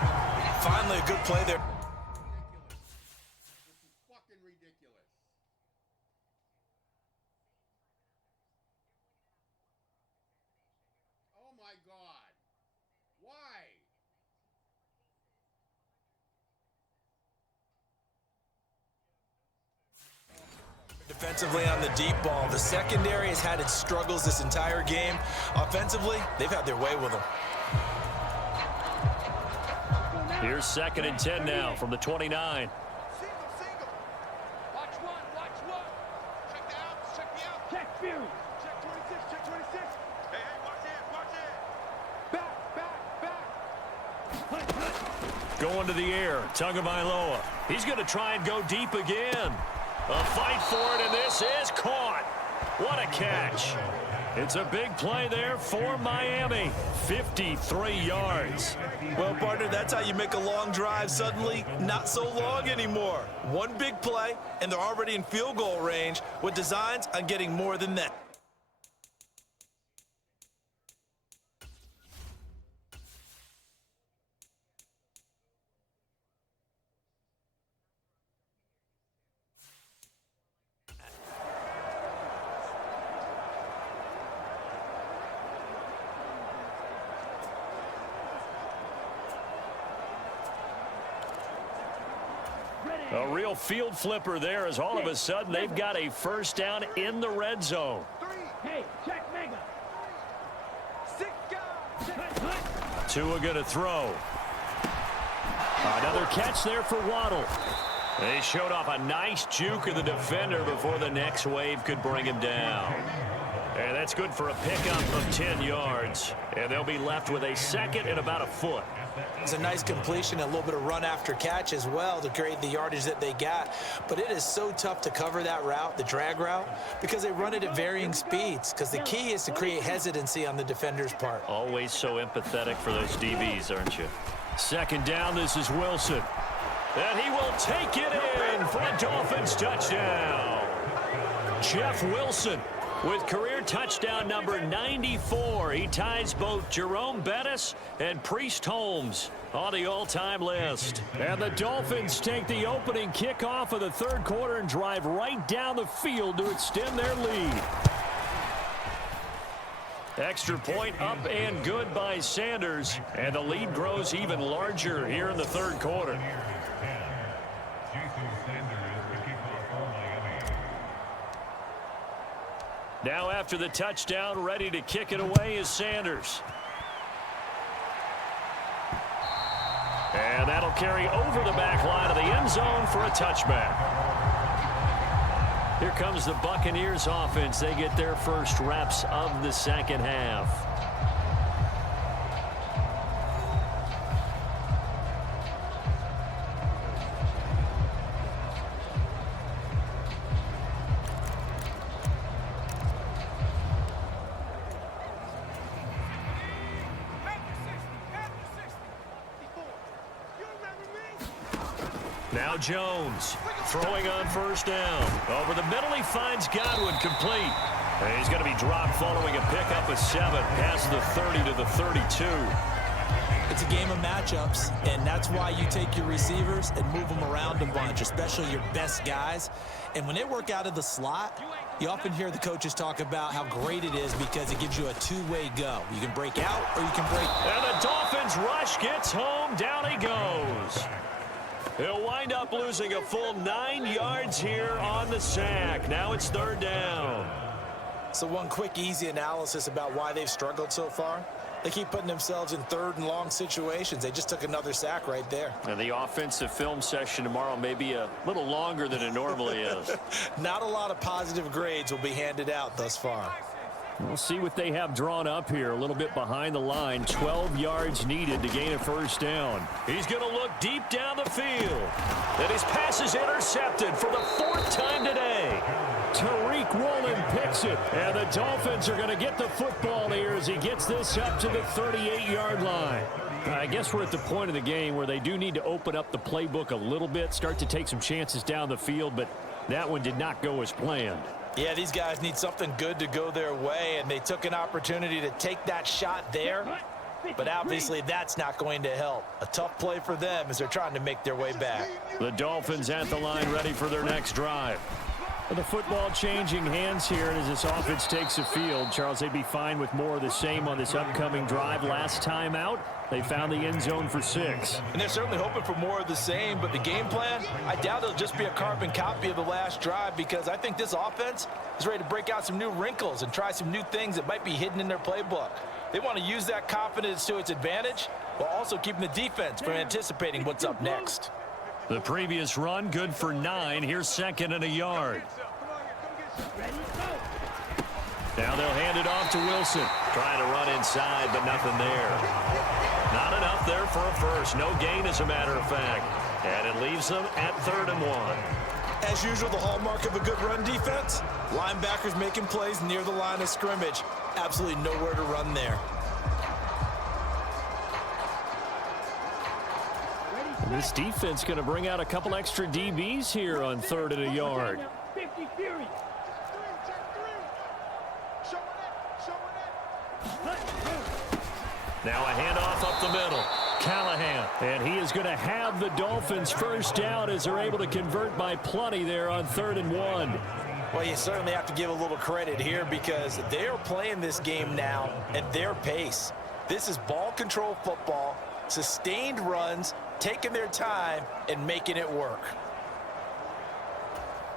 Finally, a good play there. Fucking ridiculous. Oh my God. Why? Defensively on the deep ball, the secondary has had its struggles this entire game. Offensively, they've had their way with them. Here's 2nd and 10 now from the 29. Single. Watch one. Check the outs, check the outs. Check Fury. Check 26. Hey, watch it. Back. Going to the air, Tagovailoa. He's going to try and go deep again. A fight for it, and this is caught. What a catch. It's a big play there for Miami. 53 yards. Well, partner, that's how you make a long drive suddenly not so long anymore. One big play, and they're already in field goal range with designs on getting more than that. A real field flipper there as all of a sudden they've got a first down in the red zone. Hey, check Mega. Tua going to throw. Another catch there for Waddle. They showed off a nice juke of the defender before the next wave could bring him down. And that's good for a pickup of 10 yards. And they'll be left with a second and about a foot. It's a nice completion, a little bit of run after catch as well to create the yardage that they got. But it is so tough to cover that route, the drag route, because they run it at varying speeds. Because the key is to create hesitancy on the defender's part. Always so empathetic for those DBs, aren't you? Second down, this is Wilson. And he will take it in for a Dolphins touchdown. Jeff Wilson with career touchdown number 94. He ties both Jerome Bettis and Priest Holmes on the all-time list. And the Dolphins take the opening kickoff of the third quarter and drive right down the field to extend their lead. Extra point up and good by Sanders. And the lead grows even larger here in the third quarter. Now after the touchdown, ready to kick it away is Sanders. And that'll carry over the back line of the end zone for a touchback. Here comes the Buccaneers offense. They get their first reps of the second half. Now Jones throwing on first down. Over the middle, he finds Godwin complete. And he's going to be dropped following a pickup of 7 past the 30 to the 32. It's a game of matchups, and that's why you take your receivers and move them around a bunch, especially your best guys. And when they work out of the slot, you often hear the coaches talk about how great it is because it gives you a two-way go. You can break out or you can break. And the Dolphins rush gets home. Down he goes. He'll wind up losing a full 9 yards here on the sack. Now it's third down. So one quick, easy analysis about why they've struggled so far. They keep putting themselves in third and long situations. They just took another sack right there. And the offensive film session tomorrow may be a little longer than it normally is. Not a lot of positive grades will be handed out thus far. We'll see what they have drawn up here. A little bit behind the line. 12 yards needed to gain a first down. He's going to look deep down the field. And his pass is intercepted for the 4th time today. Tariq Woolen picks it. And the Dolphins are going to get the football here as he gets this up to the 38-yard line. I guess we're at the point of the game where they do need to open up the playbook a little bit, start to take some chances down the field, but that one did not go as planned. Yeah, these guys need something good to go their way, and they took an opportunity to take that shot there. But obviously, that's not going to help. A tough play for them as they're trying to make their way back. The Dolphins at the line ready for their next drive. The football changing hands here as this offense takes the field. Charles, they'd be fine with more of the same on this upcoming drive. Last time out, they found the end zone for 6. And they're certainly hoping for more of the same, but the game plan, I doubt it'll just be a carbon copy of the last drive because I think this offense is ready to break out some new wrinkles and try some new things that might be hidden in their playbook. They want to use that confidence to its advantage while also keeping the defense from anticipating what's up next. The previous run, good for 9. Here's second and a yard. Now they'll hand it off to Wilson. Trying to run inside, but nothing there. Not enough there for a first. No gain, as a matter of fact. And it leaves them at 3rd and 1. As usual, the hallmark of a good run defense, linebackers making plays near the line of scrimmage. Absolutely nowhere to run there. This defense going to bring out a couple extra DBs here on 3rd and a yard. 50 series. Now a handoff up the middle. Callahan. And he is going to have the Dolphins first down as they're able to convert by plenty there on 3rd and 1. Well, you certainly have to give a little credit here because they're playing this game now at their pace. This is ball control football, sustained runs, taking their time and making it work.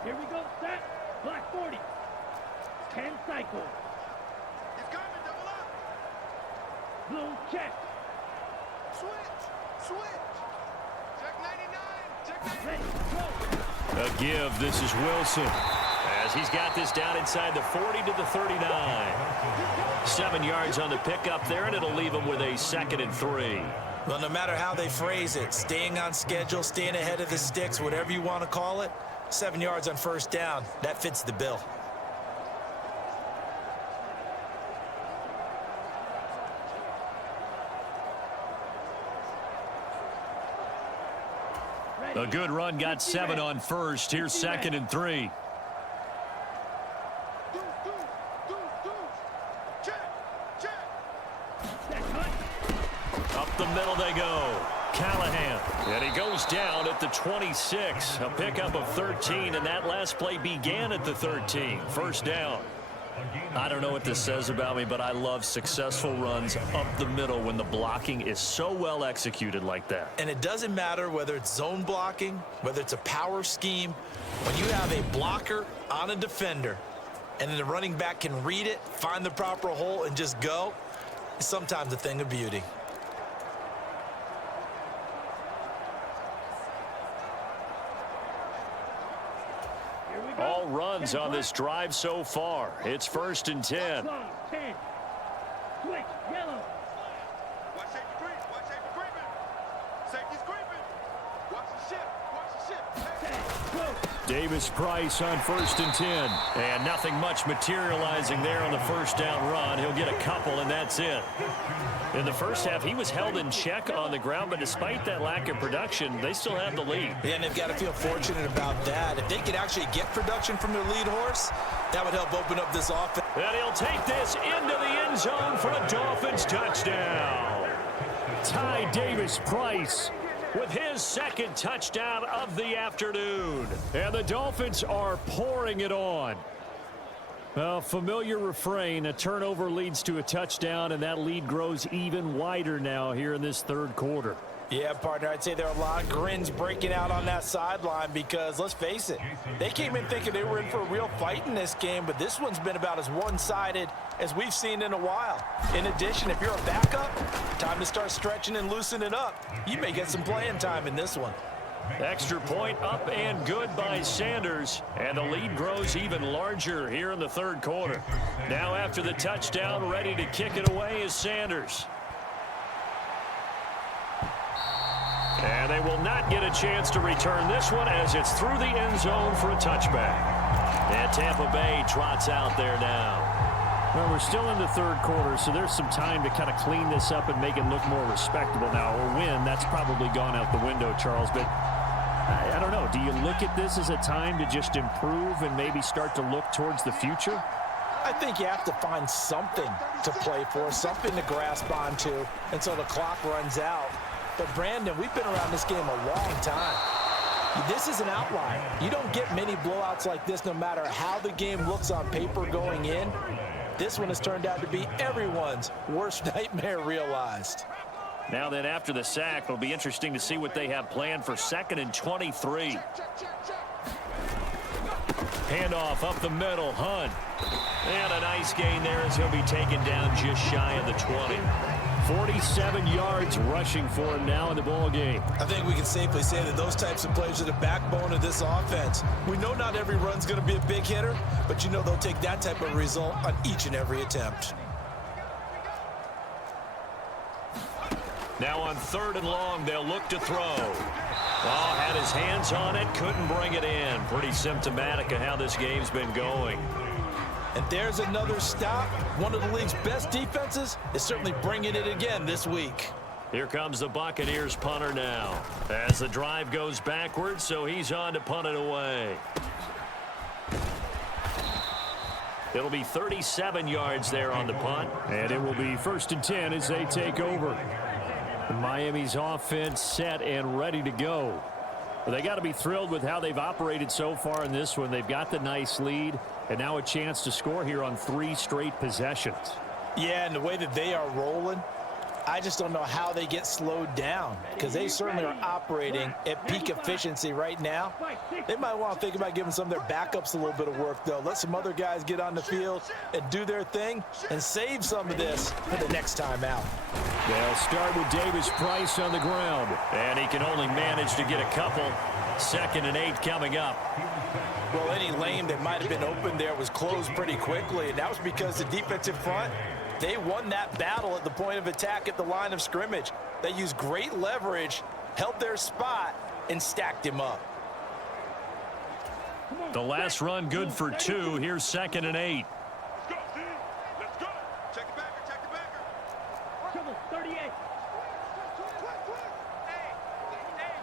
Here we go, set. Black 40. 10 cycles. He's coming, double up. Blue check. Switch. Check 99. A give. This is Wilson. As he's got this down inside the 40 to the 39. 7 yards on the pickup there, and it'll leave him with a 2nd and 3. Well, no matter how they phrase it, staying on schedule, staying ahead of the sticks, whatever you want to call it, 7 yards on first down, that fits the bill. A good run got 7 on first. Here's 2nd and 3. Up the middle they go. Callahan. And he goes down at the 26. A pickup of 13, and that last play began at the 13. First down. I don't know what this says about me, but I love successful runs up the middle when the blocking is so well executed like that. And it doesn't matter whether it's zone blocking, whether it's a power scheme. When you have a blocker on a defender, and then the running back can read it, find the proper hole, and just go, it's sometimes a thing of beauty. All runs on this drive so far. It's 1st and 10. 10. Switch, yellow. Watch safety creep. Watch safety creeping. Safety's creeping. Watch the ship. Watch the ship. Hey. Davis Price on 1st and 10. And nothing much materializing there on the first down run. He'll get a couple, and that's it. In the first half, he was held in check on the ground, but despite that lack of production, they still have the lead. Yeah, and they've got to feel fortunate about that. If they could actually get production from their lead horse, that would help open up this offense. And he'll take this into the end zone for a Dolphins touchdown. Ty Davis Price with his 2nd touchdown of the afternoon. And the Dolphins are pouring it on. Well, familiar refrain, a turnover leads to a touchdown, and that lead grows even wider now here in this 3rd quarter. Yeah, partner, I'd say there are a lot of grins breaking out on that sideline because, let's face it, they came in thinking they were in for a real fight in this game, but this one's been about as one-sided as we've seen in a while. In addition, if you're a backup, time to start stretching and loosening up. You may get some playing time in this one. Extra point up and good by Sanders, and the lead grows even larger here in the 3rd quarter. Now after the touchdown, ready to kick it away is Sanders. And they will not get a chance to return this one as it's through the end zone for a touchback. And Tampa Bay trots out there now. Well, we're still in the 3rd quarter, so there's some time to kind of clean this up and make it look more respectable now. Or win, that's probably gone out the window, Charles. But I don't know. Do you look at this as a time to just improve and maybe start to look towards the future? I think you have to find something to play for, something to grasp onto until the clock runs out. But, Brandon, we've been around this game a long time. This is an outlier. You don't get many blowouts like this no matter how the game looks on paper going in. This one has turned out to be everyone's worst nightmare realized. Now then, after the sack, it'll be interesting to see what they have planned for 2nd and 23. Handoff up the middle, Hunt. And a nice gain there as he'll be taken down just shy of the 20. 47 yards rushing for him now in the ball game. I think we can safely say that those types of plays are the backbone of this offense. We know not every run's going to be a big hitter, but you know they'll take that type of result on each and every attempt. Now on 3rd and long, they'll look to throw. Oh, had his hands on it, couldn't bring it in. Pretty symptomatic of how this game's been going. And there's another stop. One of the league's best defenses is certainly bringing it again this week. Here comes the Buccaneers punter now. As the drive goes backwards, so he's on to punt it away. It'll be 37 yards there on the punt. And it will be 1st and 10 as they take over. Miami's offense set and ready to go. Well, they got to be thrilled with how they've operated so far in this one. They've got the nice lead, and now a chance to score here on 3 straight possessions. Yeah, and the way that they are rolling, I just don't know how they get slowed down because they certainly are operating at peak efficiency right now. They might want to think about giving some of their backups a little bit of work, though. Let some other guys get on the field and do their thing and save some of this for the next time out. They'll start with Davis Price on the ground. And he can only manage to get a couple. 2nd and 8 coming up. Well, any lane that might have been open there was closed pretty quickly, and that was because the defensive front, they won that battle at the point of attack at the line of scrimmage. They used great leverage, held their spot, and stacked him up. The last run good for 2. Here's 2nd and 8. Let's go, D. Let's go. Check the backer, check the backer. Trouble, 38. Hey,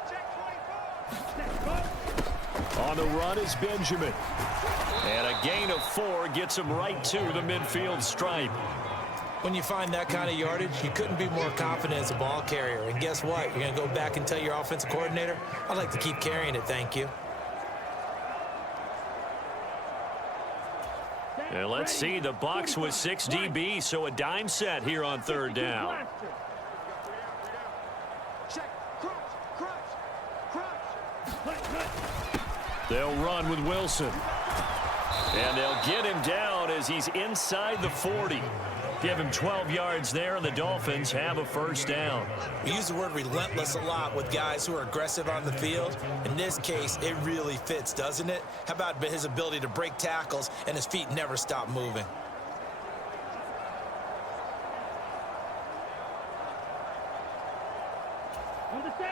check 24. On the run is Benjamin. And a gain of 4 gets him right to the midfield stripe. When you find that kind of yardage, you couldn't be more confident as a ball carrier. And guess what? You're going to go back and tell your offensive coordinator, I'd like to keep carrying it, thank you. And let's see, the Bucs with 6 DB, so a dime set here on 3rd down. Check, crunch. They'll run with Wilson. And they'll get him down as he's inside the 40. Give him 12 yards there, and the Dolphins have a 1st down. We use the word relentless a lot with guys who are aggressive on the field. In this case, it really fits, doesn't it? How about his ability to break tackles and his feet never stop moving?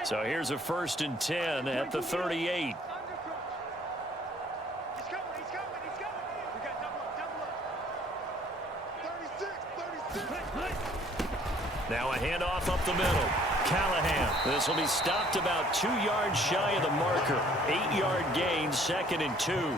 So here's a 1st and 10 at the 38. He's coming. We got double up. 36. Now a handoff up the middle. Callahan. This will be stopped about 2 yards shy of the marker. 8-yard gain, 2nd and 2.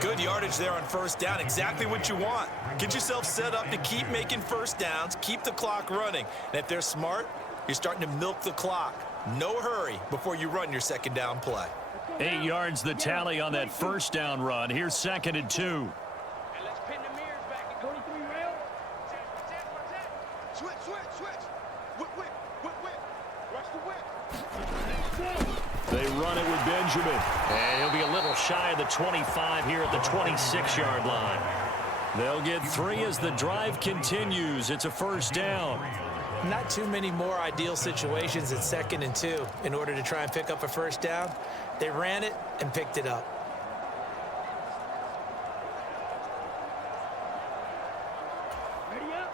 Good yardage there on 1st down. Exactly what you want. Get yourself set up to keep making 1st downs, keep the clock running. And if they're smart, you're starting to milk the clock. No hurry before you run your 2nd down play. 8 yards the tally on that 1st down run. Here's 2nd and 2. And let's pin the mirrors back at 23 rail. Switch. Whip. Watch the whip. They run it with Benjamin. And he'll be a little shy of the 25 here at the 26-yard line. They'll get 3 as the drive continues. It's a 1st down. Not too many more ideal situations at 2nd and 2 in order to try and pick up a 1st down. They ran it and picked it up. Ready up.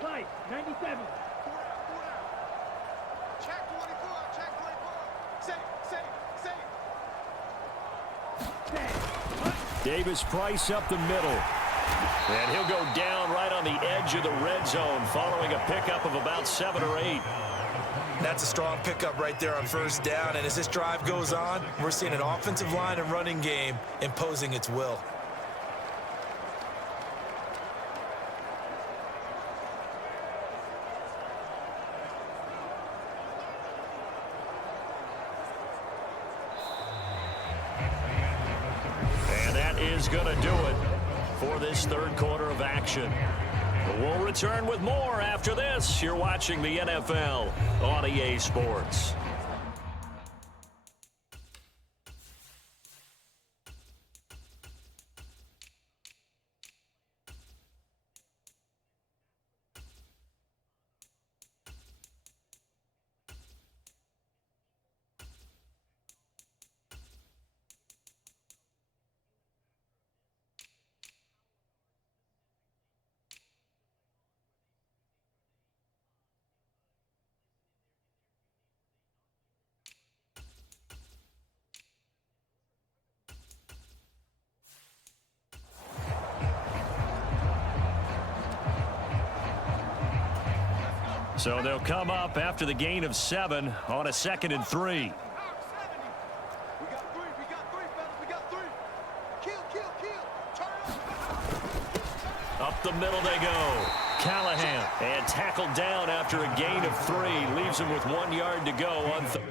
Slice, 97. Check 24. Safe. Davis Price up the middle. And he'll go down right on the edge of the red zone following a pickup of about 7 or 8. That's a strong pickup right there on 1st down. And as this drive goes on, we're seeing an offensive line and running game imposing its will. And that is going to do it for this 3rd quarter of action. We'll return with more after this. You're watching the NFL on EA Sports. So they'll come up after the gain of 7 on a 2nd and 3. We got three, fellas. We got 3. Kill. Turn up. Up the middle they go. Callahan. And tackled down after a gain of 3. Leaves him with 1 yard to go on third. Are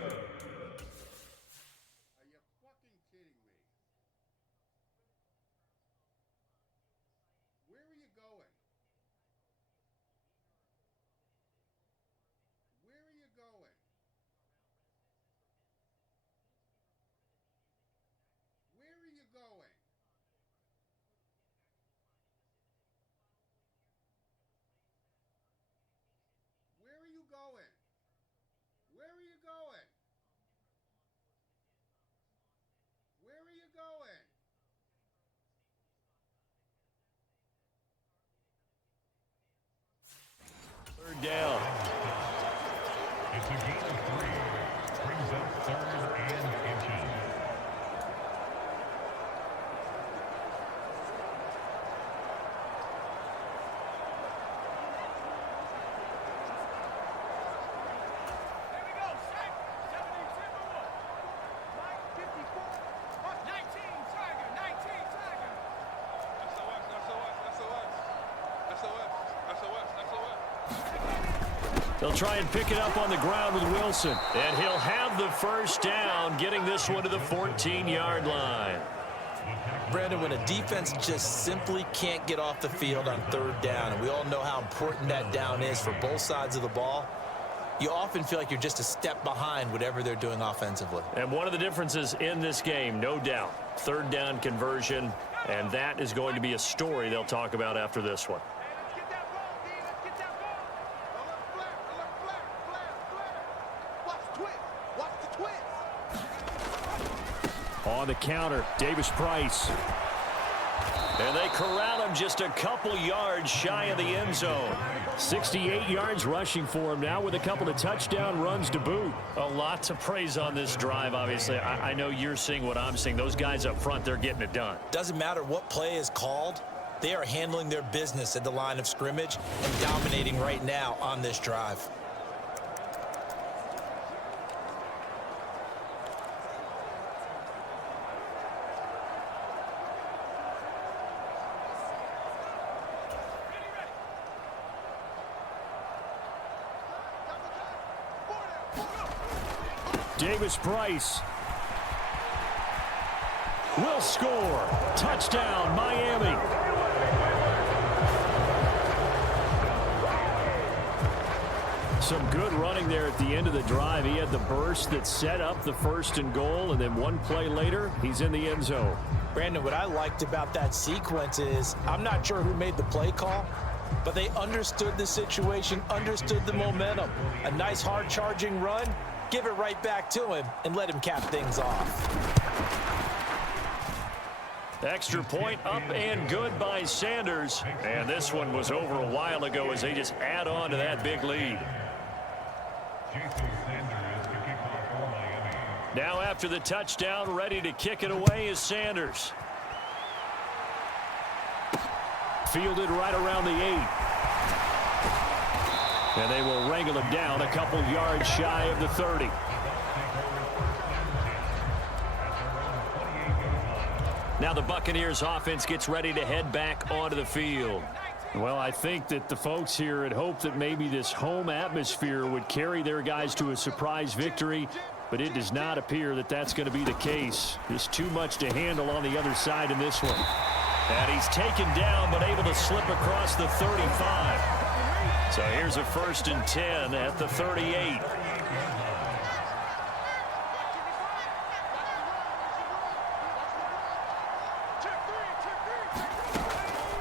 you fucking kidding me? Where are you going? Where are you going? Where are you going? They'll try and pick it up on the ground with Wilson. And he'll have the first down, getting this one to the 14-yard line. Brandon, when a defense just simply can't get off the field on third down, and we all know how important that down is for both sides of the ball, you often feel like you're just a step behind whatever they're doing offensively. And one of the differences in this game, no doubt, third down conversion, and that is going to be a story they'll talk about after this one. On the counter, Davis Price. And they corral him just a couple yards shy of the end zone. 68 yards rushing for him now with a couple of touchdown runs to boot. A lot to praise on this drive, obviously. I know you're seeing what I'm seeing. Those guys up front, they're getting it done. Doesn't matter what play is called. They are handling their business at the line of scrimmage and dominating right now on this drive. Davis Price will score. Touchdown, Miami. Some good running there at the end of the drive. He had the burst that set up the 1st and goal, and then one play later, he's in the end zone. Brandon, what I liked about that sequence is I'm not sure who made the play call, but they understood the situation, understood the momentum. A nice hard-charging run. Give it right back to him and let him cap things off. Extra point up and good by Sanders. And this one was over a while ago as they just add on to that big lead. Now after the touchdown, ready to kick it away is Sanders. Fielded right around the 8. And they will wrangle him down a couple yards shy of the 30. Now the Buccaneers offense gets ready to head back onto the field. Well, I think that the folks here had hoped that maybe this home atmosphere would carry their guys to a surprise victory, but it does not appear that that's going to be the case. There's too much to handle on the other side in this one. And he's taken down but able to slip across the 35. So here's a 1st and 10 at the 38.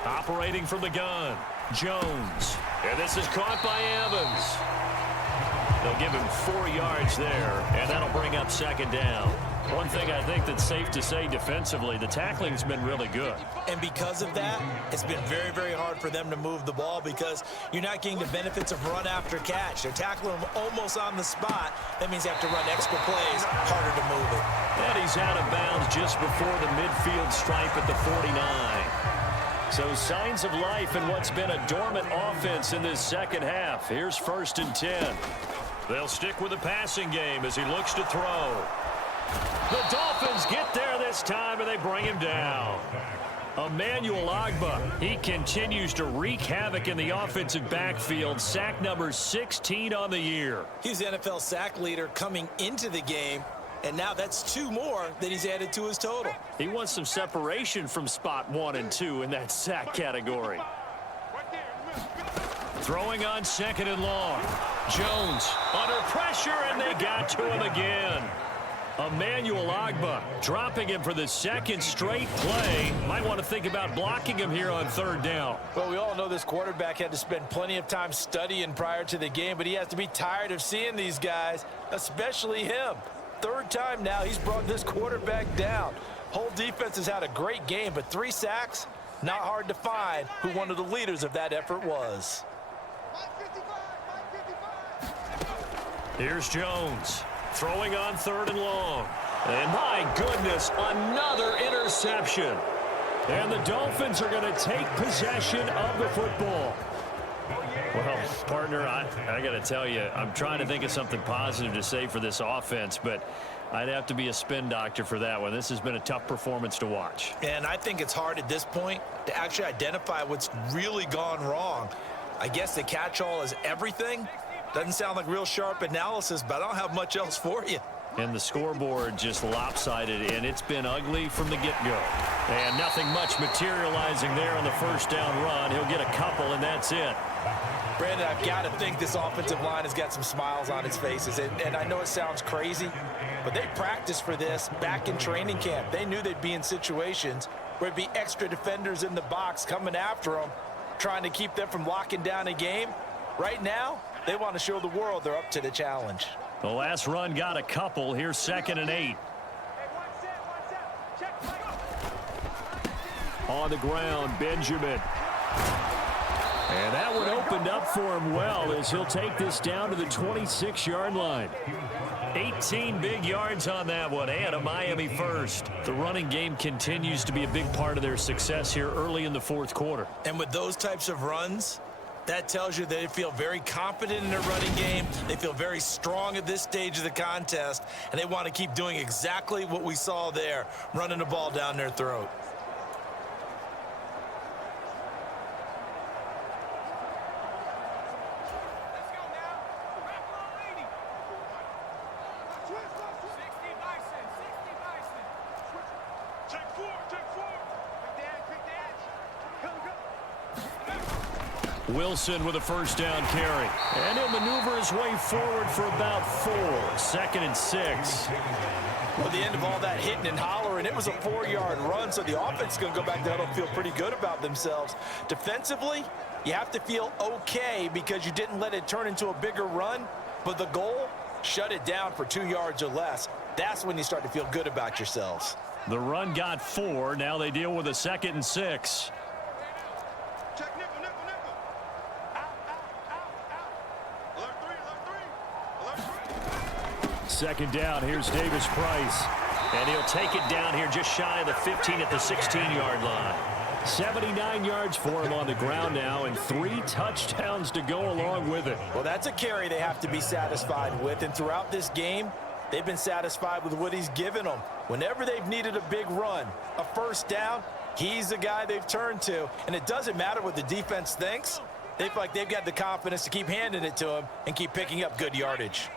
Operating from the gun, Jones. And this is caught by Evans. They'll give him 4 yards there, and that'll bring up 2nd down. One thing I think that's safe to say defensively, the tackling's been really good. And because of that, it's been very, very hard for them to move the ball because you're not getting the benefits of run after catch. They're tackling him almost on the spot. That means they have to run extra plays, harder to move it. And he's out of bounds just before the midfield stripe at the 49. So signs of life in what's been a dormant offense in this second half. Here's 1st and 10. They'll stick with the passing game as he looks to throw. The Dolphins get there this time, and they bring him down. Emmanuel Ogbah, he continues to wreak havoc in the offensive backfield. Sack number 16 on the year. He's the NFL sack leader coming into the game, and now that's 2 more that he's added to his total. He wants some separation from spot 1 and 2 in that sack category. Throwing on 2nd and long. Jones under pressure, and they got to him again. Emmanuel Ogbah dropping him for the 2nd straight play. Might want to think about blocking him here on 3rd down. Well, we all know this quarterback had to spend plenty of time studying prior to the game, but he has to be tired of seeing these guys, especially him. 3rd time now he's brought this quarterback down. Whole defense has had a great game, but 3 sacks, not hard to find who one of the leaders of that effort was. Here's Jones. Throwing on 3rd and long. And my goodness, another interception. And the Dolphins are going to take possession of the football. Well, partner, I got to tell you, I'm trying to think of something positive to say for this offense, but I'd have to be a spin doctor for that one. This has been a tough performance to watch. And I think it's hard at this point to actually identify what's really gone wrong. I guess the catch-all is everything. Doesn't sound like real sharp analysis, but I don't have much else for you. And the scoreboard just lopsided, and it's been ugly from the get-go. And nothing much materializing there on the first down run. He'll get a couple, and that's it. Brandon, I've got to think this offensive line has got some smiles on its faces. And I know it sounds crazy, but they practiced for this back in training camp. They knew they'd be in situations where there'd be extra defenders in the box coming after them, trying to keep them from locking down a game. Right now, they want to show the world they're up to the challenge. The last run got a couple. Here's 2nd and 8. On the ground, Benjamin. And that one opened up for him well as he'll take this down to the 26-yard line. 18 big yards on that one, and a Miami first. The running game continues to be a big part of their success here early in the fourth quarter. And with those types of runs, that tells you they feel very confident in their running game. They feel very strong at this stage of the contest, and they want to keep doing exactly what we saw there, running the ball down their throat. Wilson with a first down carry. And he'll maneuver his way forward for about 4. 2nd and 6. Well, the end of all that hitting and hollering, it was a 4-yard run, so the offense is going to go back down and feel pretty good about themselves. Defensively, you have to feel okay because you didn't let it turn into a bigger run, but the goal, shut it down for 2 yards or less. That's when you start to feel good about yourselves. The run got 4. Now they deal with a 2nd and 6. Check nickel, nickel, nickel. Out, out. Alert 3, alert 3. Alert 3. 2nd down. Here's Davis Price. And he'll take it down here just shy of the 15 at the 16-yard line. 79 yards for him on the ground now, and 3 touchdowns to go along with it. Well, that's a carry they have to be satisfied with, and throughout this game, they've been satisfied with what he's given them. Whenever they've needed a big run, a first down, he's the guy they've turned to. And it doesn't matter what the defense thinks. They feel like they've got the confidence to keep handing it to him and keep picking up good yardage.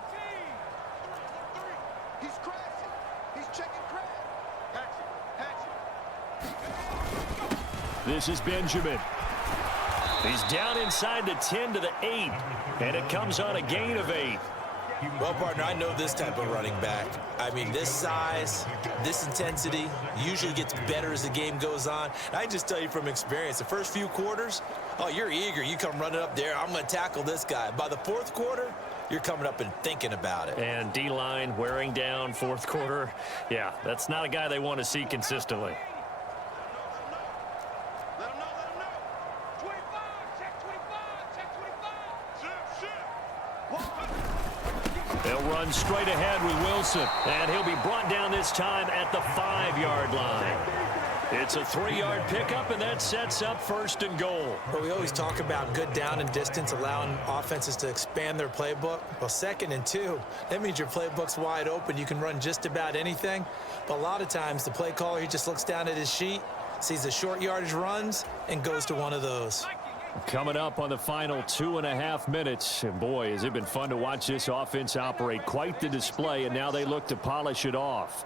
He's crashing. He's checking crash. Hatchet. This is Benjamin. He's down inside the 10 to the 8. And it comes on a gain of 8. Well, partner, I know this type of running back. I mean, this size, this intensity usually gets better as the game goes on. And I can just tell you from experience, the first few quarters, oh, you're eager. You come running up there, I'm going to tackle this guy. By the fourth quarter, you're coming up and thinking about it. And D-line wearing down fourth quarter. Yeah, that's not a guy they want to see consistently. Let him know. 25. Check 25. Check 25. Ship. They'll run straight ahead with Wilson, and he'll be brought down this time at the 5-yard line. It's a 3-yard pickup, and that sets up 1st and goal. Well, we always talk about good down and distance, allowing offenses to expand their playbook. Well, 2nd and 2, that means your playbook's wide open. You can run just about anything. But a lot of times, the play caller, he just looks down at his sheet, sees the short yardage runs, and goes to one of those. Coming up on the final 2.5 minutes. And boy, has it been fun to watch this offense operate. Quite the display, and now they look to polish it off.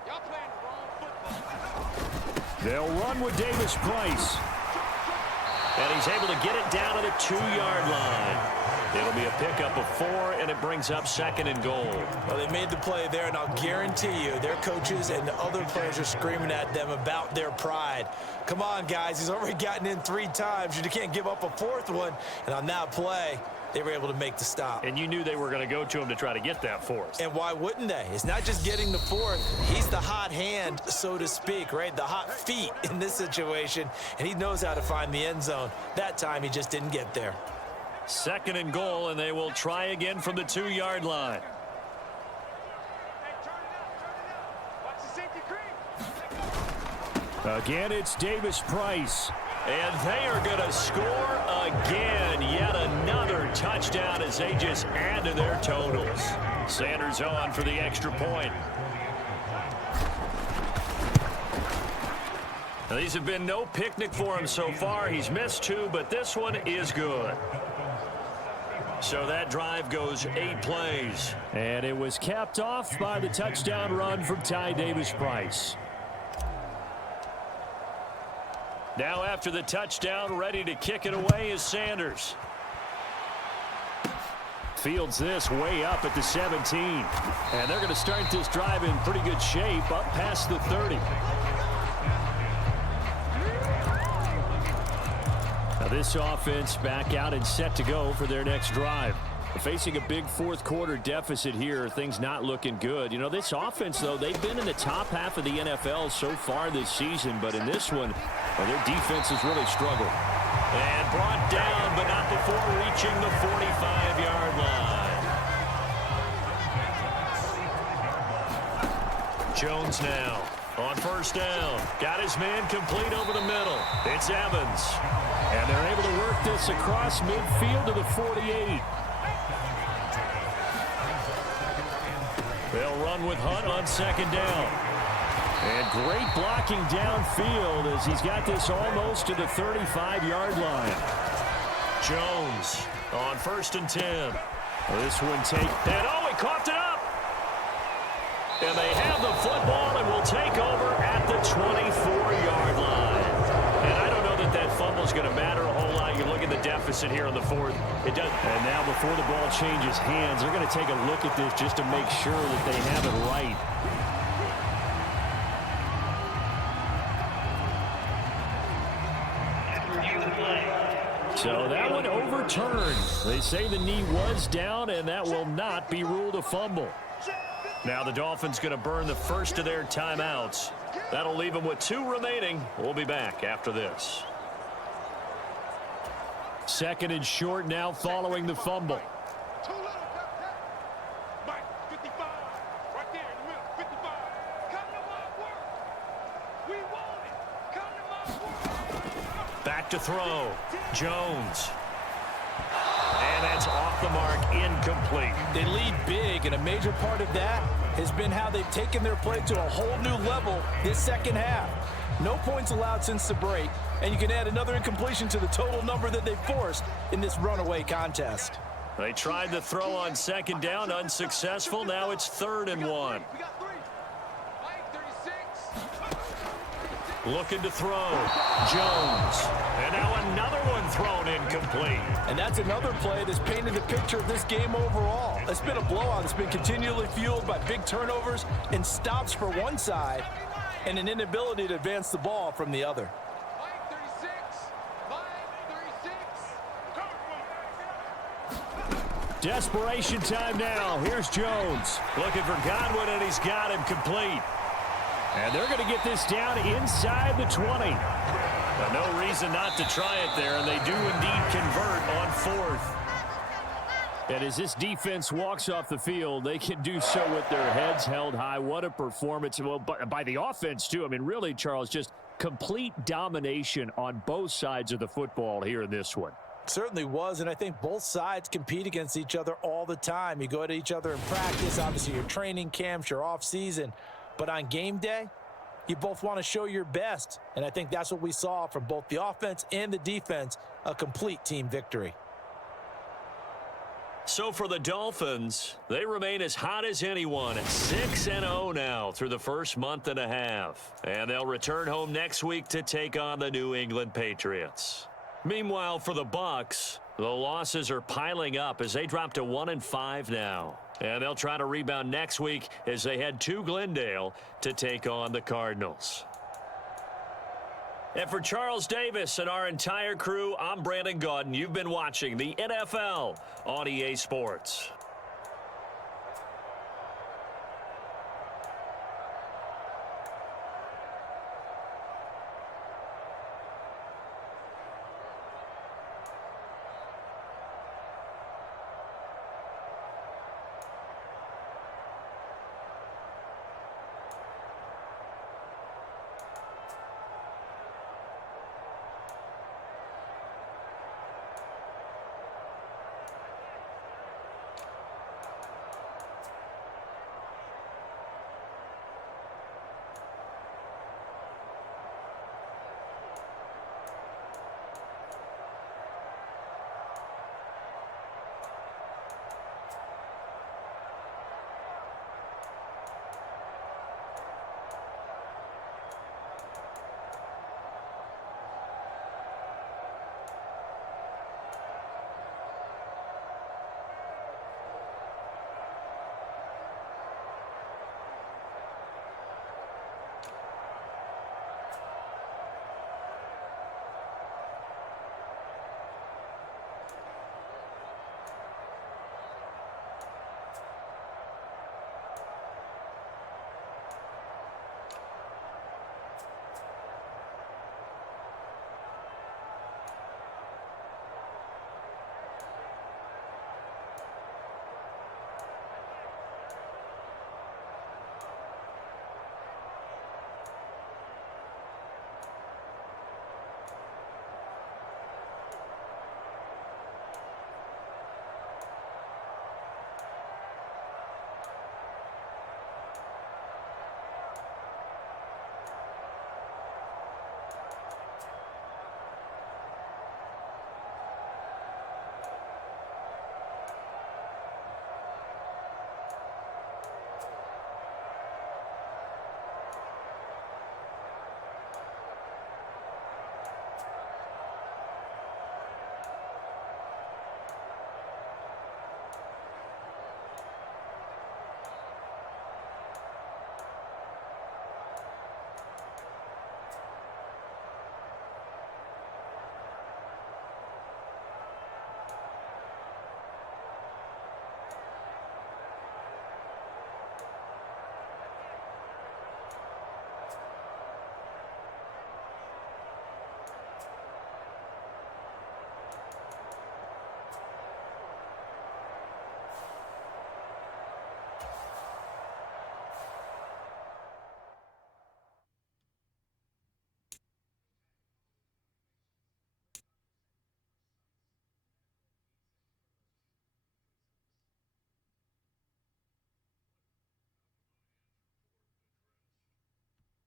They'll run with Davis Price. And he's able to get it down to the 2-yard line. It'll be a pickup of 4, and it brings up 2nd and goal. Well, they made the play there, and I'll guarantee you their coaches and the other players are screaming at them about their pride. Come on, guys. He's already gotten in 3 times. You can't give up a 4th one. And on that play, they were able to make the stop. And you knew they were going to go to him to try to get that 4th. And why wouldn't they? It's not just getting the 4th. He's the hot hand, so to speak, right? The hot feet in this situation. And he knows how to find the end zone. That time, he just didn't get there. 2nd and goal, and they will try again from the 2-yard line. Watch the safety creep. Again, it's Davis Price. And they are going to score again. Yet another touchdown as they just add to their totals. Sanders on for the extra point. Now, these have been no picnic for him so far. He's missed 2, but this one is good. So that drive goes 8 plays. And it was capped off by the touchdown run from Ty Davis-Price. Now after the touchdown, ready to kick it away is Sanders. Fields this way up at the 17. And they're going to start this drive in pretty good shape up past the 30. Now this offense back out and set to go for their next drive. Facing a big fourth quarter deficit here, things not looking good. You know, this offense, though, they've been in the top half of the NFL so far this season, but in this one, well, their defense has really struggled. And brought down, but not before reaching the 45-yard line. Jones now on first down. Got his man complete over the middle. It's Evans. And they're able to work this across midfield to the 48. They'll run with Hunt on second down. And great blocking downfield as he's got this almost to the 35-yard line. Jones on first and 10. This one and he coughed it up. And they have the football and will take over at the 24-yard line. And I don't know that fumble's going to matter a whole lot. You look at the deficit here in the fourth. It does. And now before the ball changes hands, they're going to take a look at this just to make sure that they have it right. So that one overturned. They say the knee was down, and that will not be ruled a fumble. Now the Dolphins going to burn the first of their timeouts. That'll leave them with 2 remaining. We'll be back after this. Second and short now following the fumble. Too little, Mike, 55. Right there in the middle, 55. Come to my work. We want it. Come to my work. Back to throw. Jones. And that's off the mark, incomplete. They lead big, and a major part of that has been how they've taken their play to a whole new level this second half. No points allowed since the break, and you can add another incompletion to the total number that they forced in this runaway contest. They tried the throw on second down, unsuccessful. Now it's 3rd and 1. We got 3. Mike, 36. Looking to throw. Jones. And now another one thrown incomplete. And that's another play that's painted the picture of this game overall. It's been a blowout that's been continually fueled by big turnovers and stops for one side and an inability to advance the ball from the other. Mike, 36. Mike, 36. Desperation time now. Here's Jones. Looking for Godwin, and he's got him complete. And they're going to get this down inside the 20. Now, no reason not to try it there, and they do indeed convert on 4th. And as this defense walks off the field, they can do so with their heads held high. What a performance. Well, by the offense, too. I mean, really, Charles, just complete domination on both sides of the football here in this one. Certainly was, and I think both sides compete against each other all the time. You go at each other in practice, obviously your training camps, your off-season. But on game day, you both want to show your best. And I think that's what we saw from both the offense and the defense, a complete team victory. So for the Dolphins, they remain as hot as anyone at 6-0 now through the first month and a half. And they'll return home next week to take on the New England Patriots. Meanwhile, for the Bucs, the losses are piling up as they drop to 1-5 now. And they'll try to rebound next week as they head to Glendale to take on the Cardinals. And for Charles Davis and our entire crew, I'm Brandon Gaudin. You've been watching the NFL on EA Sports.